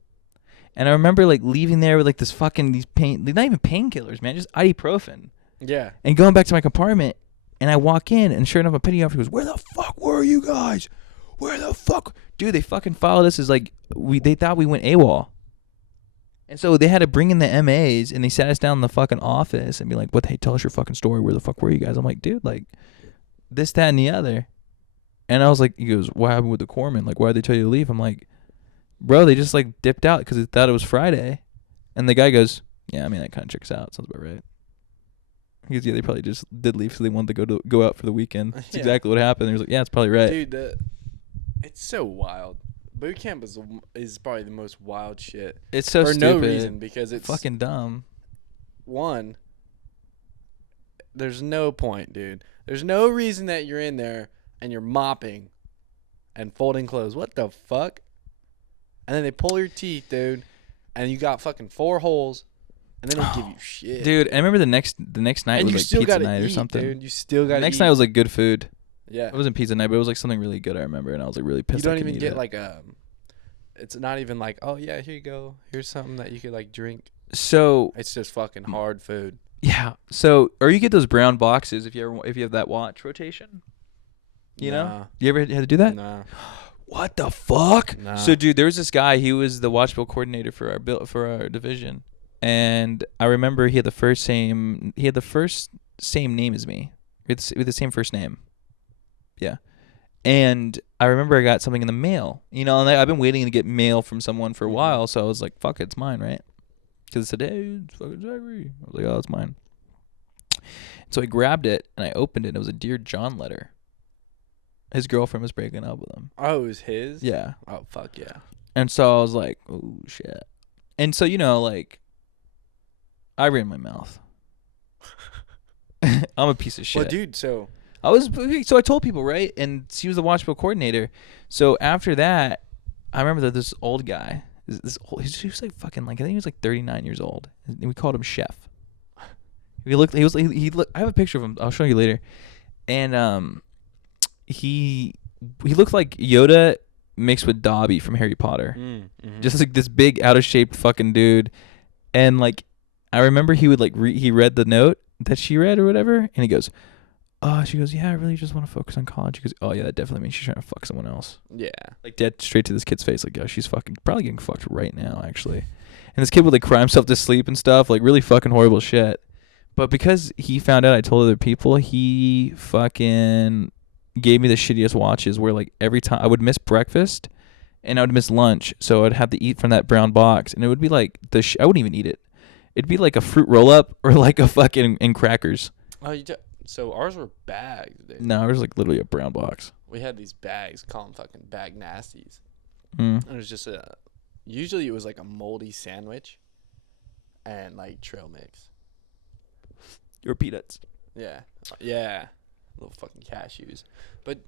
And I remember, like, leaving there with, like, these not even painkillers, man, just ibuprofen. Yeah. And going back to my compartment, and I walk in, and sure enough, a petty officer goes, where the fuck were you guys? Where the fuck? Dude, they fucking followed us as, like, they thought we went AWOL. And so they had to bring in the MAs, and they sat us down in the fucking office and be like, hey, tell us your fucking story. Where the fuck were you guys? I'm like, dude, like, this, that, and the other. And I was like, he goes, what happened with the corpsman? Like, why did they tell you to leave? I'm like, bro, they just like dipped out because they thought it was Friday. And the guy goes, yeah, I mean, that kind of checks out. Sounds about right. He goes, yeah, they probably just did leave so they wanted to go out for the weekend. That's exactly what happened. He was like, yeah, it's probably right. Dude, it's so wild. Boot camp is probably the most wild shit. It's so for stupid. no reason, because it's fucking dumb. One, there's no point, dude. There's no reason that you're in there and you're mopping and folding clothes. What the fuck? And then they pull your teeth, dude, and you got fucking 4 holes, and they don't give you shit. Dude, I remember the next night and was like pizza night or something. Dude. You still got to eat. The next night was like good food. Yeah. It wasn't pizza night, but it was like something really good, I remember, and I was like really pissed. You don't even get like it's not even like, oh yeah, here you go. Here's something that you could like drink. So it's just fucking hard food. Yeah. So, or you get those brown boxes if you have that watch rotation. You know? You ever had to do that? Nah. What the fuck? Nah. So, dude, there was this guy. He was the watch bill coordinator for our division, and I remember he had the first same name as me. We had the same first name. Yeah. And I remember I got something in the mail. You know, and I've been waiting to get mail from someone for a while, so I was like, "Fuck it, it's mine, right?" Because it said, "Hey, it's fucking Zachary." I was like, "Oh, it's mine." So I grabbed it and I opened it. And it was a Dear John letter. His girlfriend was breaking up with him. Oh, it was his? Yeah. Oh, fuck yeah. And so I was like, "Oh shit!" And so like, I ran my mouth. I'm a piece of shit. Well, dude, so I told people, right? And she was the watch bill coordinator. So after that, I remember that this old guy. He was like fucking like I think he was like 39 years old. And we called him Chef. He looked. I have a picture of him. I'll show you later. And he looked like Yoda mixed with Dobby from Harry Potter. Mm-hmm. Just like this big out of shape fucking dude. And like I remember he would like he read the note that she read or whatever, and he goes, she goes, yeah, I really just want to focus on college. He goes, oh yeah, that definitely means she's trying to fuck someone else. Yeah. Like dead straight to this kid's face, like, yeah, she's probably getting fucked right now, actually. And this kid would like cry himself to sleep and stuff, like really fucking horrible shit. But because he found out I told other people, he fucking gave me the shittiest watches where like every time I would miss breakfast and I would miss lunch, so I'd have to eat from that brown box, and it would be like I wouldn't even eat it. It'd be like a fruit roll up or like a fucking and crackers. Oh, So ours were bags, dude. No, it was like literally a brown box. We had these bags, call them fucking bag nasties. Mm. And it was just usually it was like a moldy sandwich and like trail mix. Your peanuts. Yeah. Yeah. Little fucking cashews. But,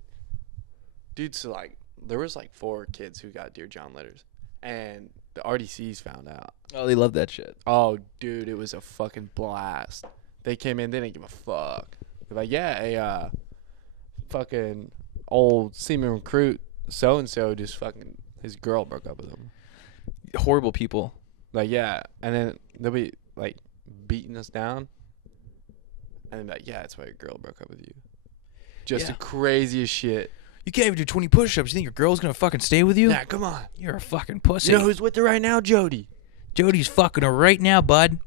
dude, so like, there was like 4 kids who got Dear John letters. And the RDCs found out. Oh, they love that shit. Oh, dude, it was a fucking blast. They came in, they didn't give a fuck. They're like, yeah, fucking old seaman recruit so-and-so just fucking, his girl broke up with him. Horrible people. Like, yeah. And then they'll be, like, beating us down. And then like, yeah, that's why your girl broke up with you. Just the craziest shit. You can't even do 20 push-ups. You think your girl's gonna fucking stay with you? Nah, come on. You're a fucking pussy. You know who's with her right now? Jody. Jody's fucking her right now, bud.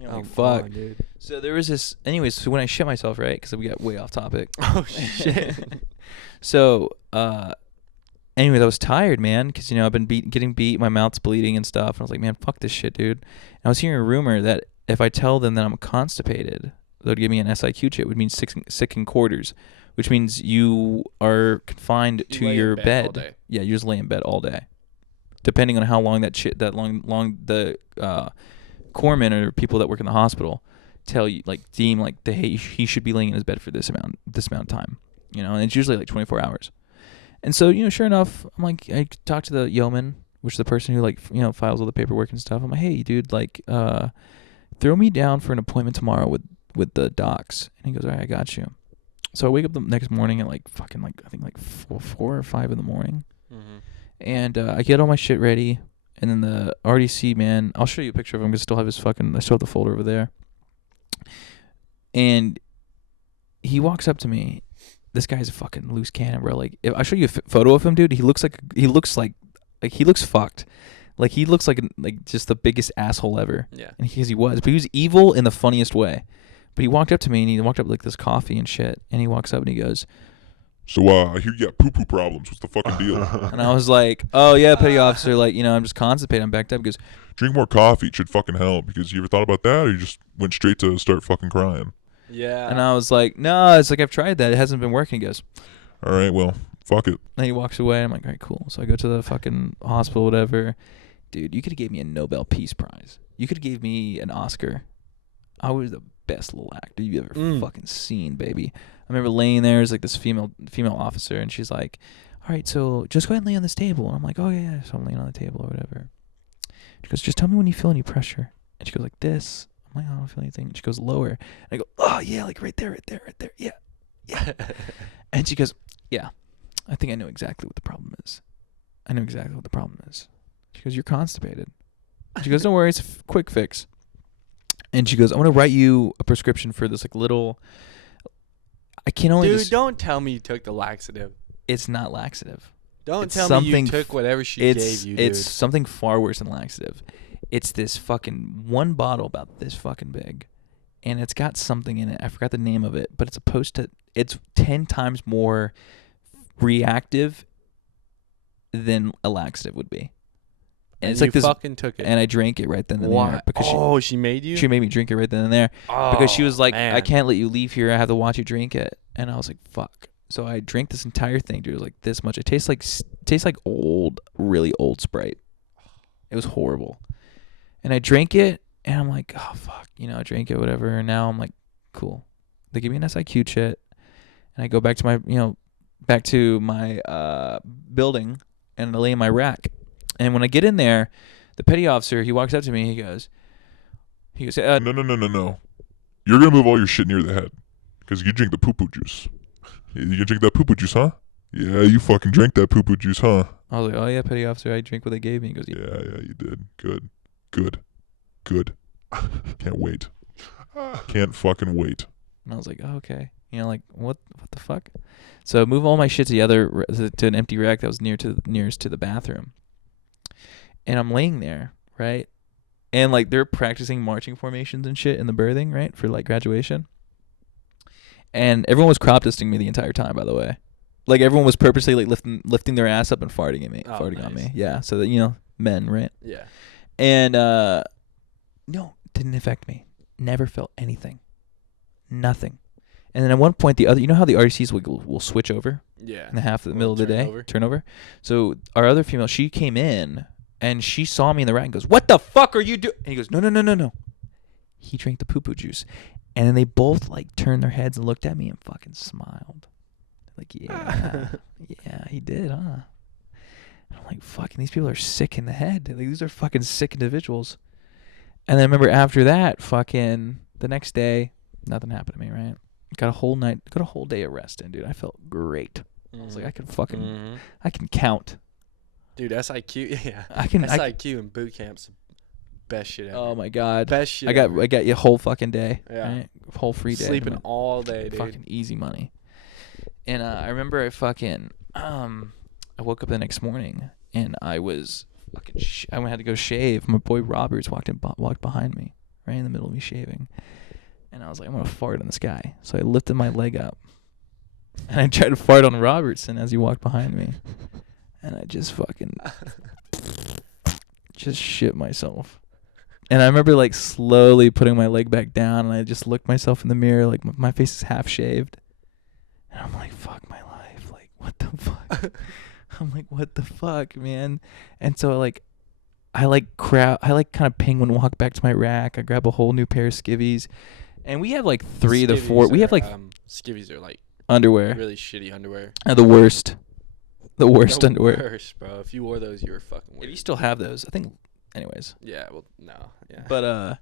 You're like, fuck. on, dude. So there was this. Anyways, so when I shit myself, right? Because we got way off topic. Oh, shit. So, anyways, I was tired, man, because I've been getting beat, my mouth's bleeding and stuff. And I was like, man, fuck this shit, dude. And I was hearing a rumor that if I tell them that I'm constipated, they'll give me an SIQ chit, which means sick in quarters, which means you are confined to your bed. all day. Yeah, you just lay in bed all day, depending on how long the corpsmen or people that work in the hospital deem hey, he should be laying in his bed for this amount of time, and it's usually like 24 hours. And so, sure enough, I'm like, I talked to the yeoman, which is the person who files all the paperwork and stuff. I'm like, hey, dude, throw me down for an appointment tomorrow with the docs. And he goes, all right, I got you. So I wake up the next morning at I think 4 or 5 in the morning. Mm-hmm. And I get all my shit ready. And then the RDC man, I'll show you a picture of him because I still have I still have the folder over there. And he walks up to me. This guy's a fucking loose cannon, bro. Like, if I show you a photo of him, dude, he looks fucked. He looks like he looks like just the biggest asshole ever. Yeah. And he was, but he was evil in the funniest way. But he walked up to me and he walked up with this coffee and shit. And he walks up and he goes, So, I hear you got poo-poo problems. What's the fucking deal? and I was like, oh yeah, petty officer, I'm just constipated. I'm backed up. He goes, Drink more coffee. It should fucking help. Because you ever thought about that, or you just went straight to start fucking crying? Yeah. and I was like, no, it's like I've tried that. It hasn't been working. He goes, All right, well, fuck it. then he walks away. I'm like, all right, cool. So I go to the fucking hospital, whatever. Dude, you could have gave me a Nobel Peace Prize. You could have gave me an Oscar. I was the best little actor you ever fucking seen, baby. I remember laying there as this female officer, and she's like, all right, so just go ahead and lay on this table. And I'm like, oh yeah. So I'm laying on the table or whatever. She goes, just tell me when you feel any pressure. And she goes like this. I'm like, I don't feel anything. And she goes lower. And I go, oh yeah, like right there. Yeah. And she goes, yeah, I think I know exactly what the problem is. She goes, you're constipated. She goes, don't worry, it's a quick fix. And she goes, I'm going to write you a prescription for this little, I can only Dude, don't tell me you took the laxative. It's not laxative. Don't It's tell me you something took whatever she gave you, dude. It's something far worse than laxative. It's this fucking one bottle about this fucking big, and it's got something in it. I forgot the name of it, but it's 10 times more reactive than a laxative would be. And it's you like this, fucking took it. and I drank it right then and Why? there because She made you? she made me drink it right then and there because she was like, I can't let you leave here. I have to watch you drink it. And I was like, fuck. So I drank this entire thing, dude. It was like this much. It tastes like old, really old Sprite. It was horrible. And I drank it, and I'm like, oh fuck, I drank it, whatever. And now I'm like, cool. They give me an SIQ chit, and I go back to my building, and I lay in my rack. And when I get in there, the petty officer, he walks up to me. He goes, No. You're going to move all your shit near the head. Because you drink the poo-poo juice. You drink that poo-poo juice, huh? Yeah, you fucking drank that poo-poo juice, huh? I was like, oh yeah, petty officer, I drink what they gave me. He goes, Yeah, you did. Good. Can't wait. Can't fucking wait. And I was like, oh, okay. What the fuck? So I move all my shit to an empty rack that was nearest to the bathroom. And I'm laying there, right? And they're practicing marching formations and shit in the birthing, right? For graduation. And everyone was crop dusting me the entire time, by the way. Everyone was purposely lifting their ass up and farting at me, on me. Yeah, so that men, right? Yeah. And no, didn't affect me. Never felt anything. Nothing. And then at one point, the other, you know how the RDCs will switch over Yeah. in the half of the Little middle of the day, turnover. turnover. So our other female, she came in and she saw me in the rack and goes, "What the fuck are you doing?" And he goes, "No. He drank the poo-poo juice." And then they both like turned their heads and looked at me and fucking smiled. Like, yeah, yeah, he did, huh? And I'm like, fucking, these people are sick in the head. Like, these are fucking sick individuals. And then I remember after that, fucking the next day, nothing happened to me, right? Got a whole day of rest in, dude. I felt great. I was like, I can fucking, I can count. Dude, SIQ, yeah. I can. SIQ in boot camp's the best shit ever. Oh my god. Best shit I got ever. you a whole fucking day. Yeah. Right? Whole free day. Sleeping Man. all day, dude. Fucking easy money. And I remember I fucking I woke up the next morning and I was fucking I had to go shave. My boy Roberts walked behind me, right in the middle of me shaving. And I was like, I'm gonna fart in the sky. So I lifted my leg up and I tried to fart on Robertson as he walked behind me. And I just fucking just shit myself. And I remember like slowly putting my leg back down and I just looked myself in the mirror, like my face is half shaved. And I'm like, fuck my life. Like, what the fuck? I'm like, what the fuck, man? And so like I kind of penguin walk back to my rack. I grab a whole new pair of skivvies. And we have like 3 to 4. We have like skivvies are like underwear. really shitty underwear. The worst. The worst underwear. Worst, bro. If you wore those, you were fucking weird. If you still have those, I think. Anyways. Yeah. Well, no. Yeah. But I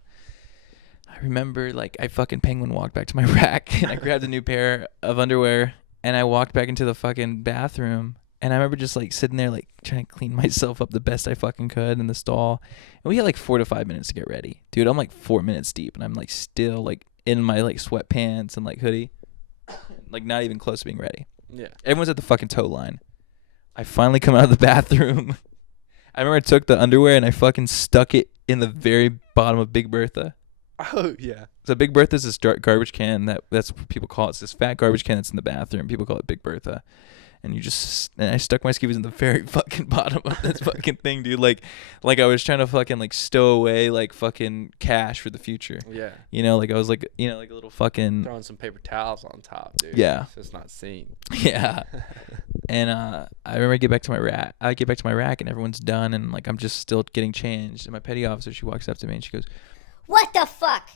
remember like I fucking penguin walked back to my rack and I grabbed a new pair of underwear and I walked back into the fucking bathroom. And I remember just like sitting there like trying to clean myself up the best I fucking could in the stall. And we had like 4 to 5 minutes to get ready. Dude, I'm like 4 minutes deep and I'm like still like in my like sweatpants and like hoodie. Like not even close to being ready. Yeah. Everyone's at the fucking tow line. I finally come out of the bathroom. I remember I took the underwear and I fucking stuck it in the very bottom of Big Bertha. Oh, yeah. So Big Bertha is this garbage can that's what people call it. It's this fat garbage can that's in the bathroom. People call it Big Bertha. And I stuck my skivvies in the very fucking bottom of this fucking thing, dude. Like I was trying to fucking like stow away like fucking cash for the future. Yeah. You know, like I was like, you know, like a little fucking. Throwing some paper towels on top, dude. Yeah. So it's not seen. Yeah. And I remember I get back to my rack and everyone's done and like I'm just still getting changed. And my petty officer, she walks up to me and she goes, What the fuck?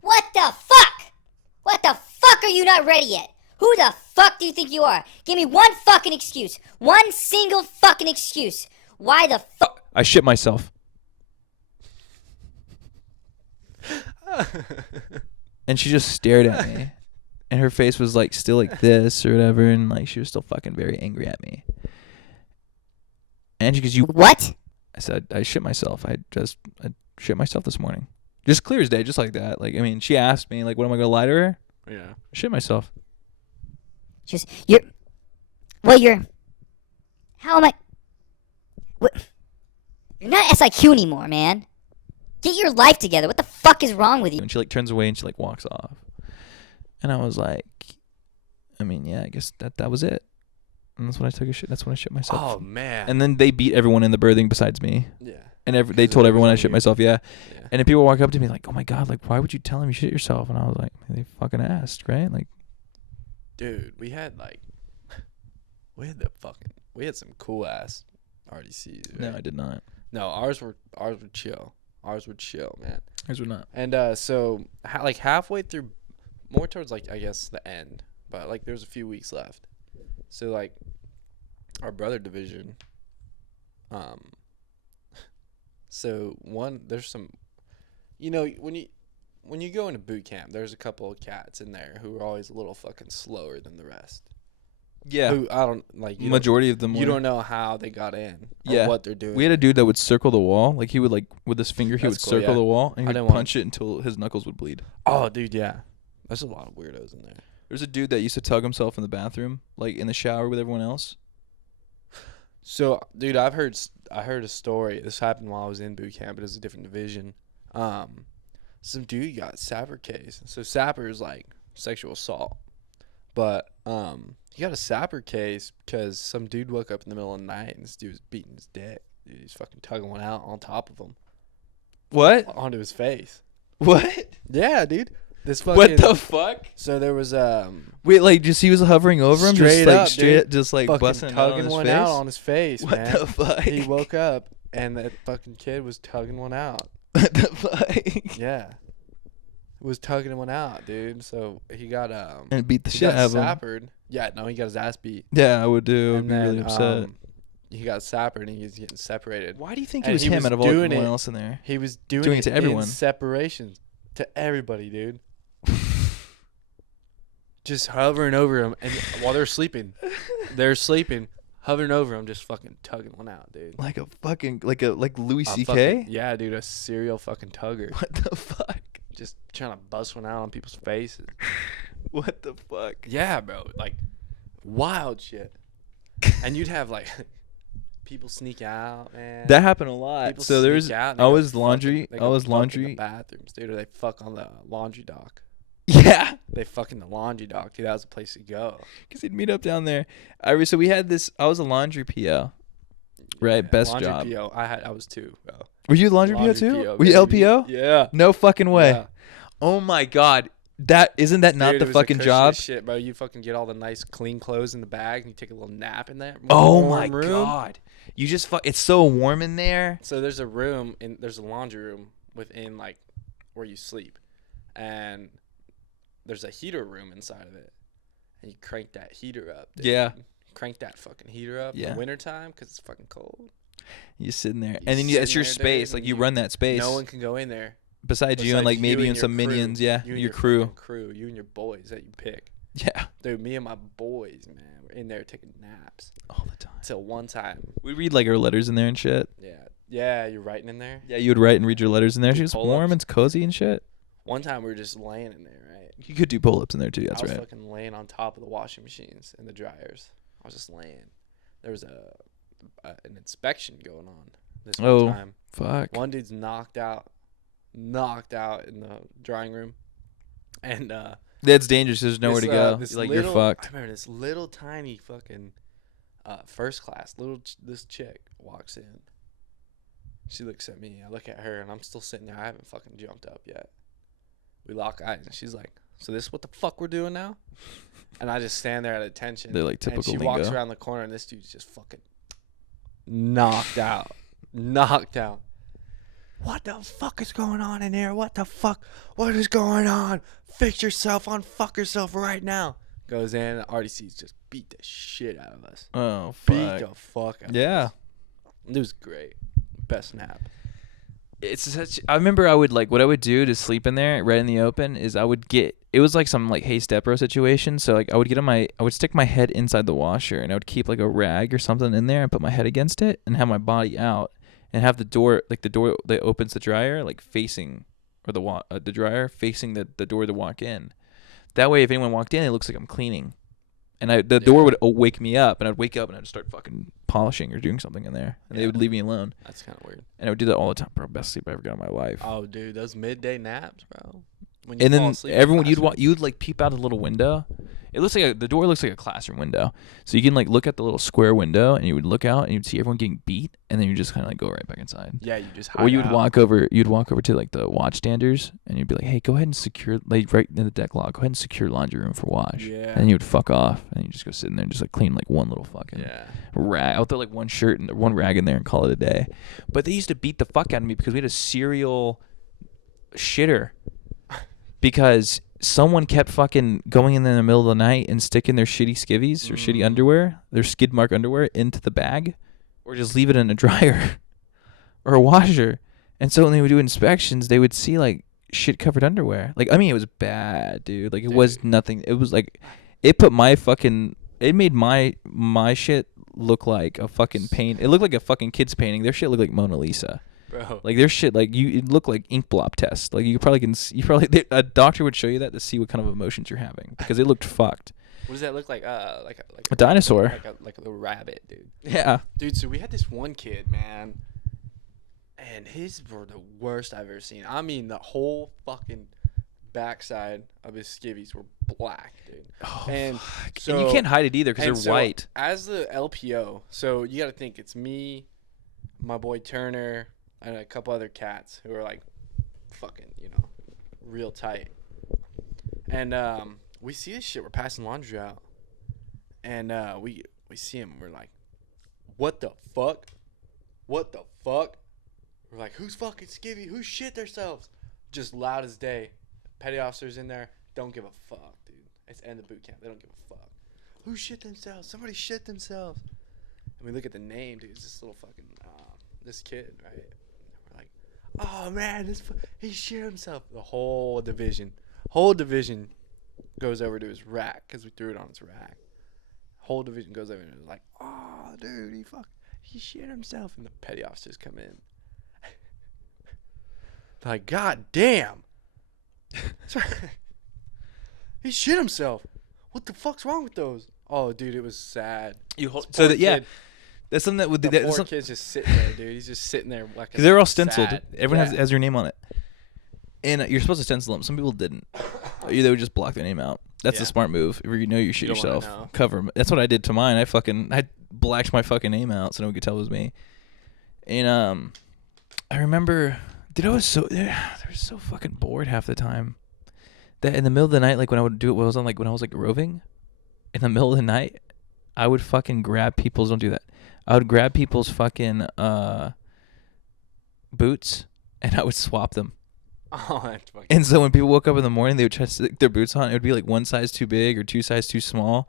What the fuck? What the fuck are you not ready yet? Who the fuck do you think you are? Give me one fucking excuse. One single fucking excuse. Why the fuck? I shit myself. And she just stared at me. And her face was like still like this or whatever. And like she was still fucking very angry at me. And she goes, What? I said, I shit myself. I shit myself this morning. Just clear as day, just like that. Like, I mean, she asked me, like, what am I going to lie to her? Yeah. I shit myself. How am I? What? You're not SIQ anymore, man. Get your life together. What the fuck is wrong with you? And she like turns away and she like walks off. And I was like, I mean, yeah, I guess that was it. And that's when I took a shit. That's when I shit myself. Oh, man. And then they beat everyone in the birthing besides me. Yeah. And they told everyone I shit you. myself, yeah. Yeah. And then people walk up to me like, oh my God, like, why would you tell him you shit yourself? And I was like, they fucking asked, right? Like, Dude, we had some cool ass RDCs. Right? no, I did not. No, ours were chill. Ours were chill, man. Ours were not. And so like halfway through, more towards like I guess the end, but like there's a few weeks left. So like our brother division, so there's some, you know, when you go into boot camp, there's a couple of cats in there who are always a little fucking slower than the rest. Yeah. Who I don't like. Majority of them You were. don't know how they got in. Or Yeah. what they're doing. We had a dude that would circle the wall. Like, he would, like, with his finger, he That's would cool, circle yeah. the wall, and I he didn't would want- punch it until his knuckles would bleed. Oh, dude, yeah. There's a lot of weirdos in there. There's a dude that used to tug himself in the bathroom, like, in the shower with everyone else. So, dude, I heard a story. This happened while I was in boot camp. It was a different division. Some dude got sapper case. So sapper is like sexual assault, but he got a sapper case because some dude woke up in the middle of the night and this dude was beating his dick. Dude, he's fucking tugging one out on top of him What? onto his face. What? Yeah, dude. This fucking. What the fuck? So there was Wait, like just he was hovering over him, Straight just like up, straight, dude. just like fucking busting it out on tugging his one face. out on his face, What man. the fuck? He woke up and that fucking kid was tugging one out. What the fuck? Yeah. Was tugging one out, dude. So he got And beat the he shit got out of him. sappered. Yeah, no, he got his ass beat. Yeah, I would do. I'd And be really then, upset. he got sappered and he was getting separated. Why do you think and it was he him was out of doing everyone it- else in there? He was doing Doing it it to everyone. in separations to everybody, dude. Just hovering over him, and while they're sleeping, hovering over him, just fucking tugging one out, dude. Like a fucking like Louis A C.K. fucking- yeah, dude, a serial fucking tugger. What the fuck? Just trying to bust one out on people's faces. What the fuck? Yeah, bro, like wild shit. And you'd have like people sneak out, man. That happened a lot. People So there's sneak out and I they go was laundry. fucking- they I go was fuck in the laundry. bathrooms, dude, or they fuck on the laundry dock. Yeah, They fuck in the laundry dock, dude. That was the place to go. because he'd meet up down there. So we had this. I was a laundry PO. Right, Yeah, best laundry job. PO. I was too, bro. Were you a laundry PO Laundry too? PO, Were you baby. LPO? Yeah. No fucking way. Yeah. Oh my god. That isn't that not Dude, the it was the fucking cushiest job? Shit, bro. You fucking get all the nice, clean clothes in the bag, and you take a little nap in that. Oh warm my room. god. You just it's so warm in there. So there's a room, there's a laundry room within like where you sleep, and there's a heater room inside of it, and you crank that heater up. Dude. Yeah. Crank that fucking heater up in Yeah. the wintertime because it's fucking cold. You're sitting there, You and then sit it's your there, dude, space. Like and you run that space. No one can go in there. besides you and Besides like maybe you and your some crew. minions. Yeah, You and your crew. fucking crew. You and your boys that you pick. Yeah, Dude, me and my boys, man, we're in there taking naps. all the time. Till one time. We read like our letters in there and shit. Yeah. Yeah, you're writing in there. Yeah, you would write and read your letters in there. Do She's pull-ups. warm and it's cozy and shit. One time we were just laying in there, right? You could do pull-ups in there too. That's I was right. fucking laying on top of the washing machines and the dryers. I was just laying. There was an inspection going on this Oh. one time. Fuck. One dude's knocked out in the drying room, and That's dangerous. There's nowhere to this, go. this Like little, you're fucked. I remember this little tiny fucking first class this chick walks in. She looks at me. I look at her, and I'm still sitting there. I haven't fucking jumped up yet. We lock eyes, and she's like, "So this is what the fuck we're doing now?" And I just stand there at attention. They're like And typical she lingo. walks around the corner, and this dude's just fucking knocked out. Knocked out. What the fuck is going on in here? What the fuck? What is going on? Fix yourself, unfuck yourself right now. Goes in, and RDC's just beat the shit out of us. Oh Beat fuck. the fuck out Yeah. of us. It was great. Best nap. It's such. I remember I would like what I would do to sleep in there right in the open is I would get. It was like some like Hey Stepbro situation. So like I would stick my head inside the washer and I would keep like a rag or something in there and put my head against it and have my body out and have the door that opens the dryer like facing or the dryer facing the door to walk in. That way, if anyone walked in, it looks like I'm cleaning. And the door would wake me up, and I'd wake up and I'd start fucking polishing or doing something in there, and they would leave me alone. That's kind of weird. And I would do that all the time, bro. Best sleep I ever got in my life. Oh, dude, those midday naps, bro. When you And fall then asleep in everyone classroom. you'd like peep out a little window. It looks like the door looks like a classroom window, so you can like look at the little square window, and you would look out and you'd see everyone getting beat, and then you just kind of like go right back inside. Yeah, you just Or you would hide out. you'd walk over to like the watch standers, and you'd be like, "Hey, go ahead and secure like right in the deck log. Go ahead and secure laundry room for wash." Yeah. And then you would fuck off, and you just go sit in there and just like clean like one little fucking Yeah. rag. I'll throw like one shirt and one rag in there and call it a day. But they used to beat the fuck out of me because we had a serial shitter. Because someone kept fucking going in the middle of the night and sticking their shitty skivvies or shitty underwear, their skid mark underwear, into the bag, or just leave it in a dryer or a washer. And so when they would do inspections, they would see like shit covered underwear. Like, I mean, it was bad, dude. Like, it was nothing. It was like, it made my shit look like a fucking paint. It looked like a fucking kid's painting. Their shit looked like Mona Lisa. Bro. Like their shit, like it looked like ink blot test. Like a doctor would show you that to see what kind of emotions you're having because it looked fucked. What does that look like? A dinosaur. Like a little rabbit, dude. Yeah. Dude, so we had this one kid, man, and his were the worst I've ever seen. I mean, the whole fucking backside of his skivvies were black, dude. Oh, and and you can't hide it either because and they're so white. As the LPO, so you got to think it's me, my boy Turner, and a couple other cats who are like fucking, real tight. And we see this shit. We're passing laundry out, and we see him. We're like, "What the fuck? What the fuck?" We're like, "Who's fucking skivvy? Who shit themselves?" Just loud as day. Petty officers in there don't give a fuck, dude. It's end of boot camp. They don't give a fuck. Who shit themselves? Somebody shit themselves. And we look at the name, dude. It's this little fucking this kid, right? We're like, "Oh man, he shit himself." The whole division goes over to his rack because we threw it on his rack. Whole division goes over and is like, "Oh, dude, he shit himself." And the petty officers come in. Like, "God damn. He shit himself. What the fuck's wrong with those?" Oh, dude, it was sad. So that that's something that would The poor kid's just sitting there, dude. He's just sitting there because they're all stenciled. sad. Everyone Yeah. has your name on it, and you're supposed to stencil them. Some people didn't. They would just block their name out. That's Yeah. a smart move. If you know you shit You don't wanna yourself, know. cover 'em. That's what I did to mine. I blacked my fucking name out so no one could tell it was me. And I remember, dude, I was so fucking bored half the time. That in the middle of the night, like when I would do it, when I was like roving, in the middle of the night, I would fucking grab people's. Don't do that. I would grab people's fucking boots, and I would swap them. Oh, that's fucking. And so when people woke up in the morning, they would try to stick their boots on. It would be like one size too big or two size too small,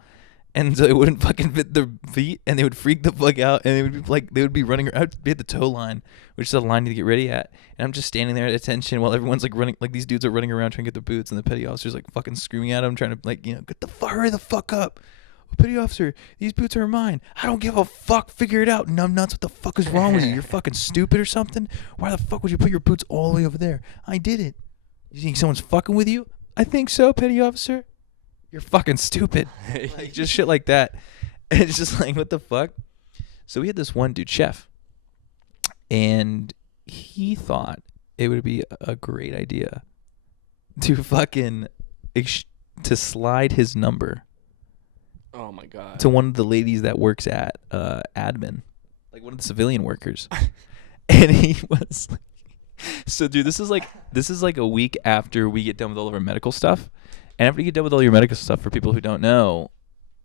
and so it wouldn't fucking fit their feet, and they would freak the fuck out, and they would be running. I'd be at the toe line, which is a line to get ready at, and I'm just standing there at attention while everyone's like running, like these dudes are running around trying to get the boots, and the petty officer's like fucking screaming at them, trying to hurry the fuck up. Petty officer, these boots are mine. I don't give a fuck. Figure it out, numbnuts. What the fuck is wrong with you? You're fucking stupid or something? Why the fuck would you put your boots all the way over there? I did it. You think someone's fucking with you? I think so, petty officer. You're fucking stupid. Like, just shit like that. And it's just like, what the fuck? So we had this one dude, Chef, and he thought it would be a great idea to fucking to slide his number Oh my god. to one of the ladies that works at admin, like one of the civilian workers. And he was like, so dude, this is like a week after we get done with all of our medical stuff. And after you get done with all your medical stuff, for people who don't know,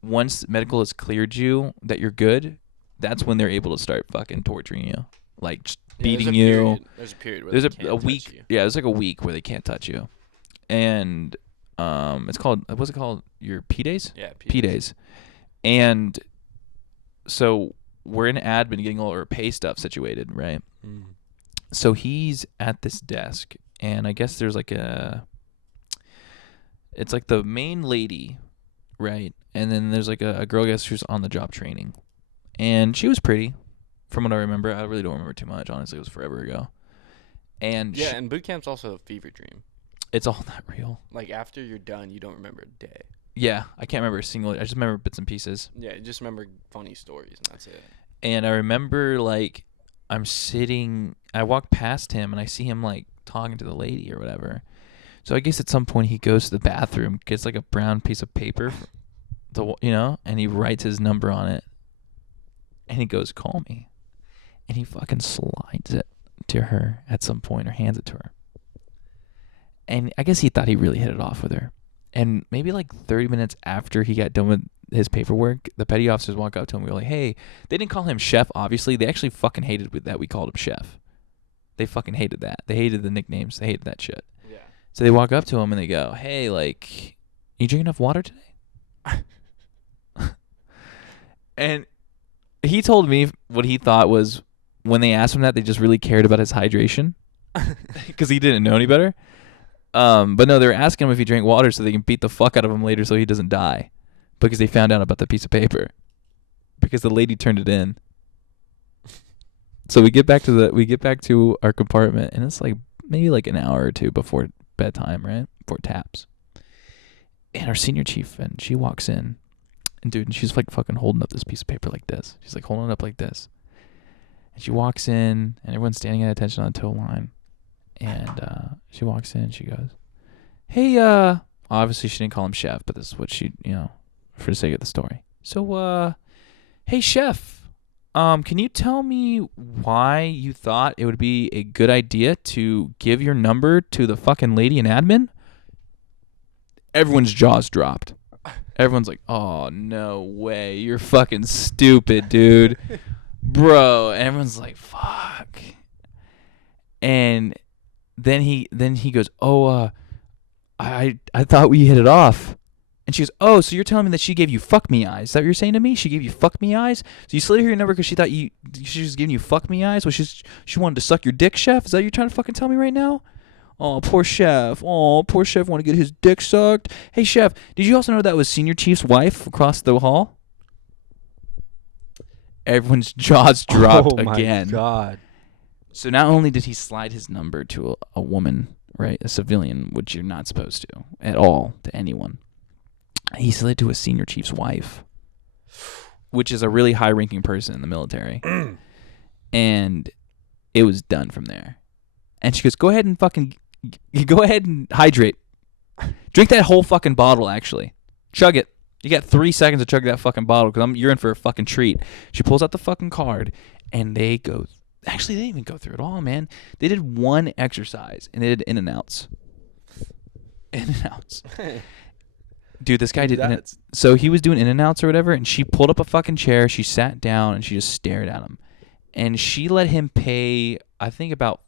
once medical has cleared you that you're good, that's when they're able to start fucking torturing you, like just beating you. There's a period where There's they a can't touch week. you. Yeah, there's like a week where they can't touch you. And it's called, what's it called? Your P days? Yeah, P days. And so we're in admin getting all our pay stuff situated, right? Mm. So he's at this desk, and I guess there's like it's like the main lady, right? And then there's like a girl, I guess, who's on the job training. And she was pretty, from what I remember. I really don't remember too much, honestly. It was forever ago. And Yeah, and boot camp's also a fever dream. it's all not real. Like after you're done, you don't remember a day. Yeah, I can't remember a single. I just remember bits and pieces. Yeah, you just remember funny stories, and that's it. And I remember, like, I walk past him, and I see him, like, talking to the lady or whatever. So I guess at some point he goes to the bathroom, gets, like, a brown piece of paper, and he writes his number on it. And he goes, "Call me." And he fucking slides it to her at some point or hands it to her. And I guess he thought he really hit it off with her. And maybe like 30 minutes after he got done with his paperwork, the petty officers walk up to him. We were like, "Hey," they didn't call him Chef, obviously. They actually fucking hated that we called him Chef. They fucking hated that. They hated the nicknames. They hated that shit. Yeah. So they walk up to him and they go, "Hey, like, you drink enough water today?" And he told me what he thought was when they asked him that, they just really cared about his hydration because he didn't know any better. But no, they were asking him if he drank water so they can beat the fuck out of him later so he doesn't die, because they found out about the piece of paper because the lady turned it in. So we get back to our compartment, and it's like maybe like an hour or two before bedtime, right? Before taps. And our senior chief, and she walks in, and dude, she's like fucking holding up this piece of paper like this. She's like holding it up like this. And she walks in, and everyone's standing at attention on the tow line. And she walks in, she goes, "Hey, obviously she didn't call him Chef, but this is what she, for the sake of the story. So, hey, Chef, can you tell me why you thought it would be a good idea to give your number to the fucking lady in admin?" everyone's jaws dropped. Everyone's like, "Oh no way, you're fucking stupid, dude, bro." And everyone's like, "Fuck." And then he goes, "Oh, I thought we hit it off." And she goes, "Oh, so you're telling me that she gave you fuck me eyes? Is that what you're saying to me? She gave you fuck me eyes? So you slid her your number because she thought she was giving you fuck me eyes? Well, she wanted to suck your dick, Chef? Is that what you're trying to fucking tell me right now? Oh, poor Chef. Oh, poor Chef want to get his dick sucked. Hey, Chef, did you also know that was Senior Chief's wife across the hall?" Everyone's jaws dropped again. Oh, my God. So not only did he slide his number to a woman, right, a civilian, which you're not supposed to at all to anyone, he slid to a Senior Chief's wife, which is a really high-ranking person in the military. And it was done from there. And she goes, go ahead and hydrate. Drink that whole fucking bottle, actually. Chug it. You got 3 seconds to chug that fucking bottle because you're in for a fucking treat. She pulls out the fucking card, and they go. Actually, they didn't even go through it all, man. They did one exercise, and they did in and outs. In and outs. Dude, this guy did. So he was doing in and outs or whatever, and she pulled up a fucking chair. She sat down, and she just stared at him. And she let him pay, I think, about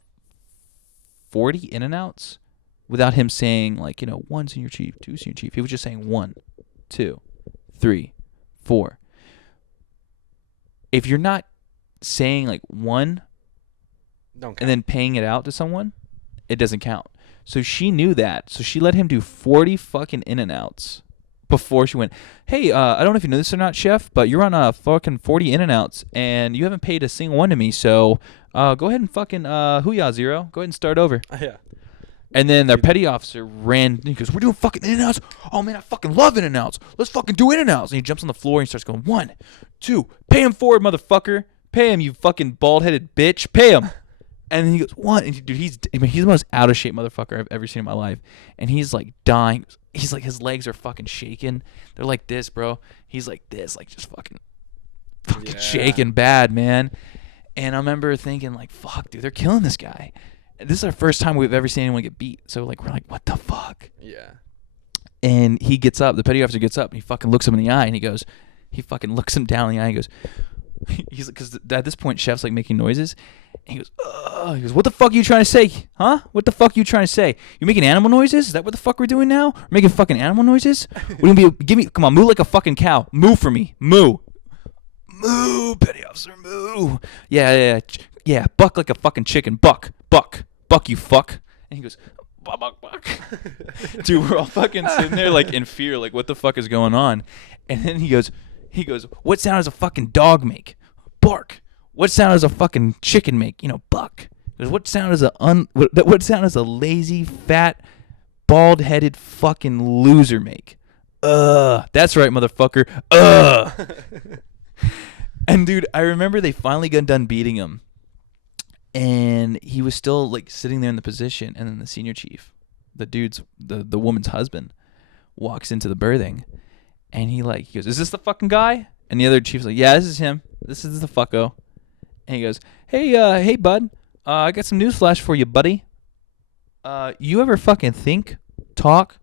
40 in and outs without him saying, like, 1 Senior Chief, 2 Senior Chief. He was just saying 1, 2, 3, 4. If you're not saying, like, 1 and then paying it out to someone, it doesn't count. So she knew that. So she let him do 40 fucking in and outs before she went, "Hey, I don't know if you know this or not, Chef, but you're on a fucking 40 in and outs and you haven't paid a single one to me. So go ahead and fucking hoo-yah, Zero. Go ahead and start over." Yeah. And then their petty officer ran. He goes, "We're doing fucking in and outs. Oh man, I fucking love in and outs. Let's fucking do in and outs." And he jumps on the floor and he starts going, 1, 2, pay him forward, motherfucker. Pay him, you fucking bald-headed bitch. Pay him. And then he goes, 1. And dude, he's the most out of shape motherfucker I've ever seen in my life. And he's like dying. He's like, his legs are fucking shaking. They're like this, bro. He's like this, like just fucking shaking bad, man. And I remember thinking, like, fuck, dude, they're killing this guy. This is our first time we've ever seen anyone get beat. So, like, we're like, what the fuck? Yeah. And he gets up. The petty officer gets up. And he fucking looks him in the eye. And he fucking looks him down in the eye. And he goes, he's like, because at this point, Chef's like making noises. And he goes, "Ugh." He goes, "What the fuck are you trying to say? Huh? What the fuck are you trying to say? You making animal noises? Is that what the fuck we're doing now? We're making fucking animal noises? We're gonna be, come on, moo like a fucking cow. Moo for me. Moo. Moo, petty officer, moo. Yeah. Buck like a fucking chicken. Buck, you fuck." And he goes, "Buck." Dude, we're all fucking sitting there like in fear, like what the fuck is going on? And then he goes, "What sound does a fucking dog make? Bark. What sound does a fucking chicken make? Buck. He goes, what sound does a lazy, fat, bald-headed fucking loser make? That's right, motherfucker. And dude, I remember they finally got done beating him, and he was still like sitting there in the position, and then the Senior Chief, the woman's husband, walks into the berthing, and he goes, "Is this the fucking guy?" And the other chief's like, "Yeah, this is him. This is the fucko." And he goes, hey, bud, I got some news flash for you, buddy. You ever fucking think, talk,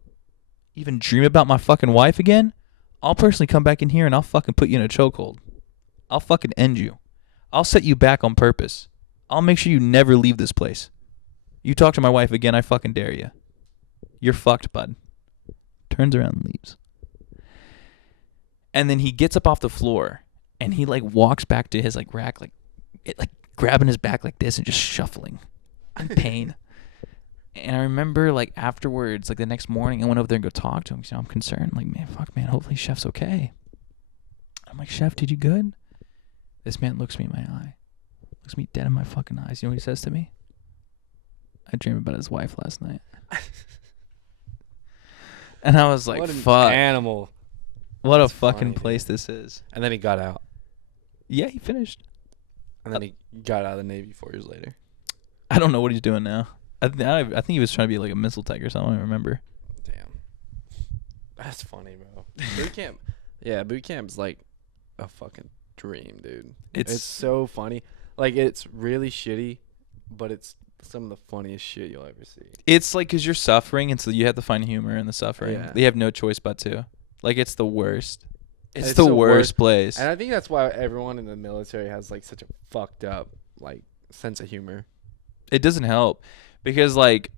even dream about my fucking wife again? I'll personally come back in here and I'll fucking put you in a chokehold. I'll fucking end you. I'll set you back on purpose. I'll make sure you never leave this place. You talk to my wife again, I fucking dare you. You're fucked, bud." Turns around and leaves. And then he gets up off the floor and he like walks back to his like rack, like grabbing his back like this and just shuffling in pain. And I remember like afterwards, like the next morning, I went over there and go talk to him. I'm concerned. I'm like, man, hopefully Chef's okay. I'm like, "Chef, did you good?" This man looks me in my eye, looks me dead in my fucking eyes. You know what he says to me? "I dreamed about his wife last night." And I was like, what an fuck. Animal. What That's a fucking funny, place dude. this is. And then he got out. Yeah, he finished. And then he got out of the Navy 4 years later. I don't know what he's doing now. I think he was trying to be like a missile tech or something. I don't remember. Damn. That's funny, bro. Boot camp. Yeah, boot camp's like a fucking dream, dude. It's so funny. Like, it's really shitty, but it's some of the funniest shit you'll ever see. It's like because you're suffering, and so you have to find humor in the suffering. Yeah. They have no choice but to. Like, it's the worst. It's It's the the worst place. And I think that's why everyone in the military has like such a fucked up like sense of humor. It doesn't help because like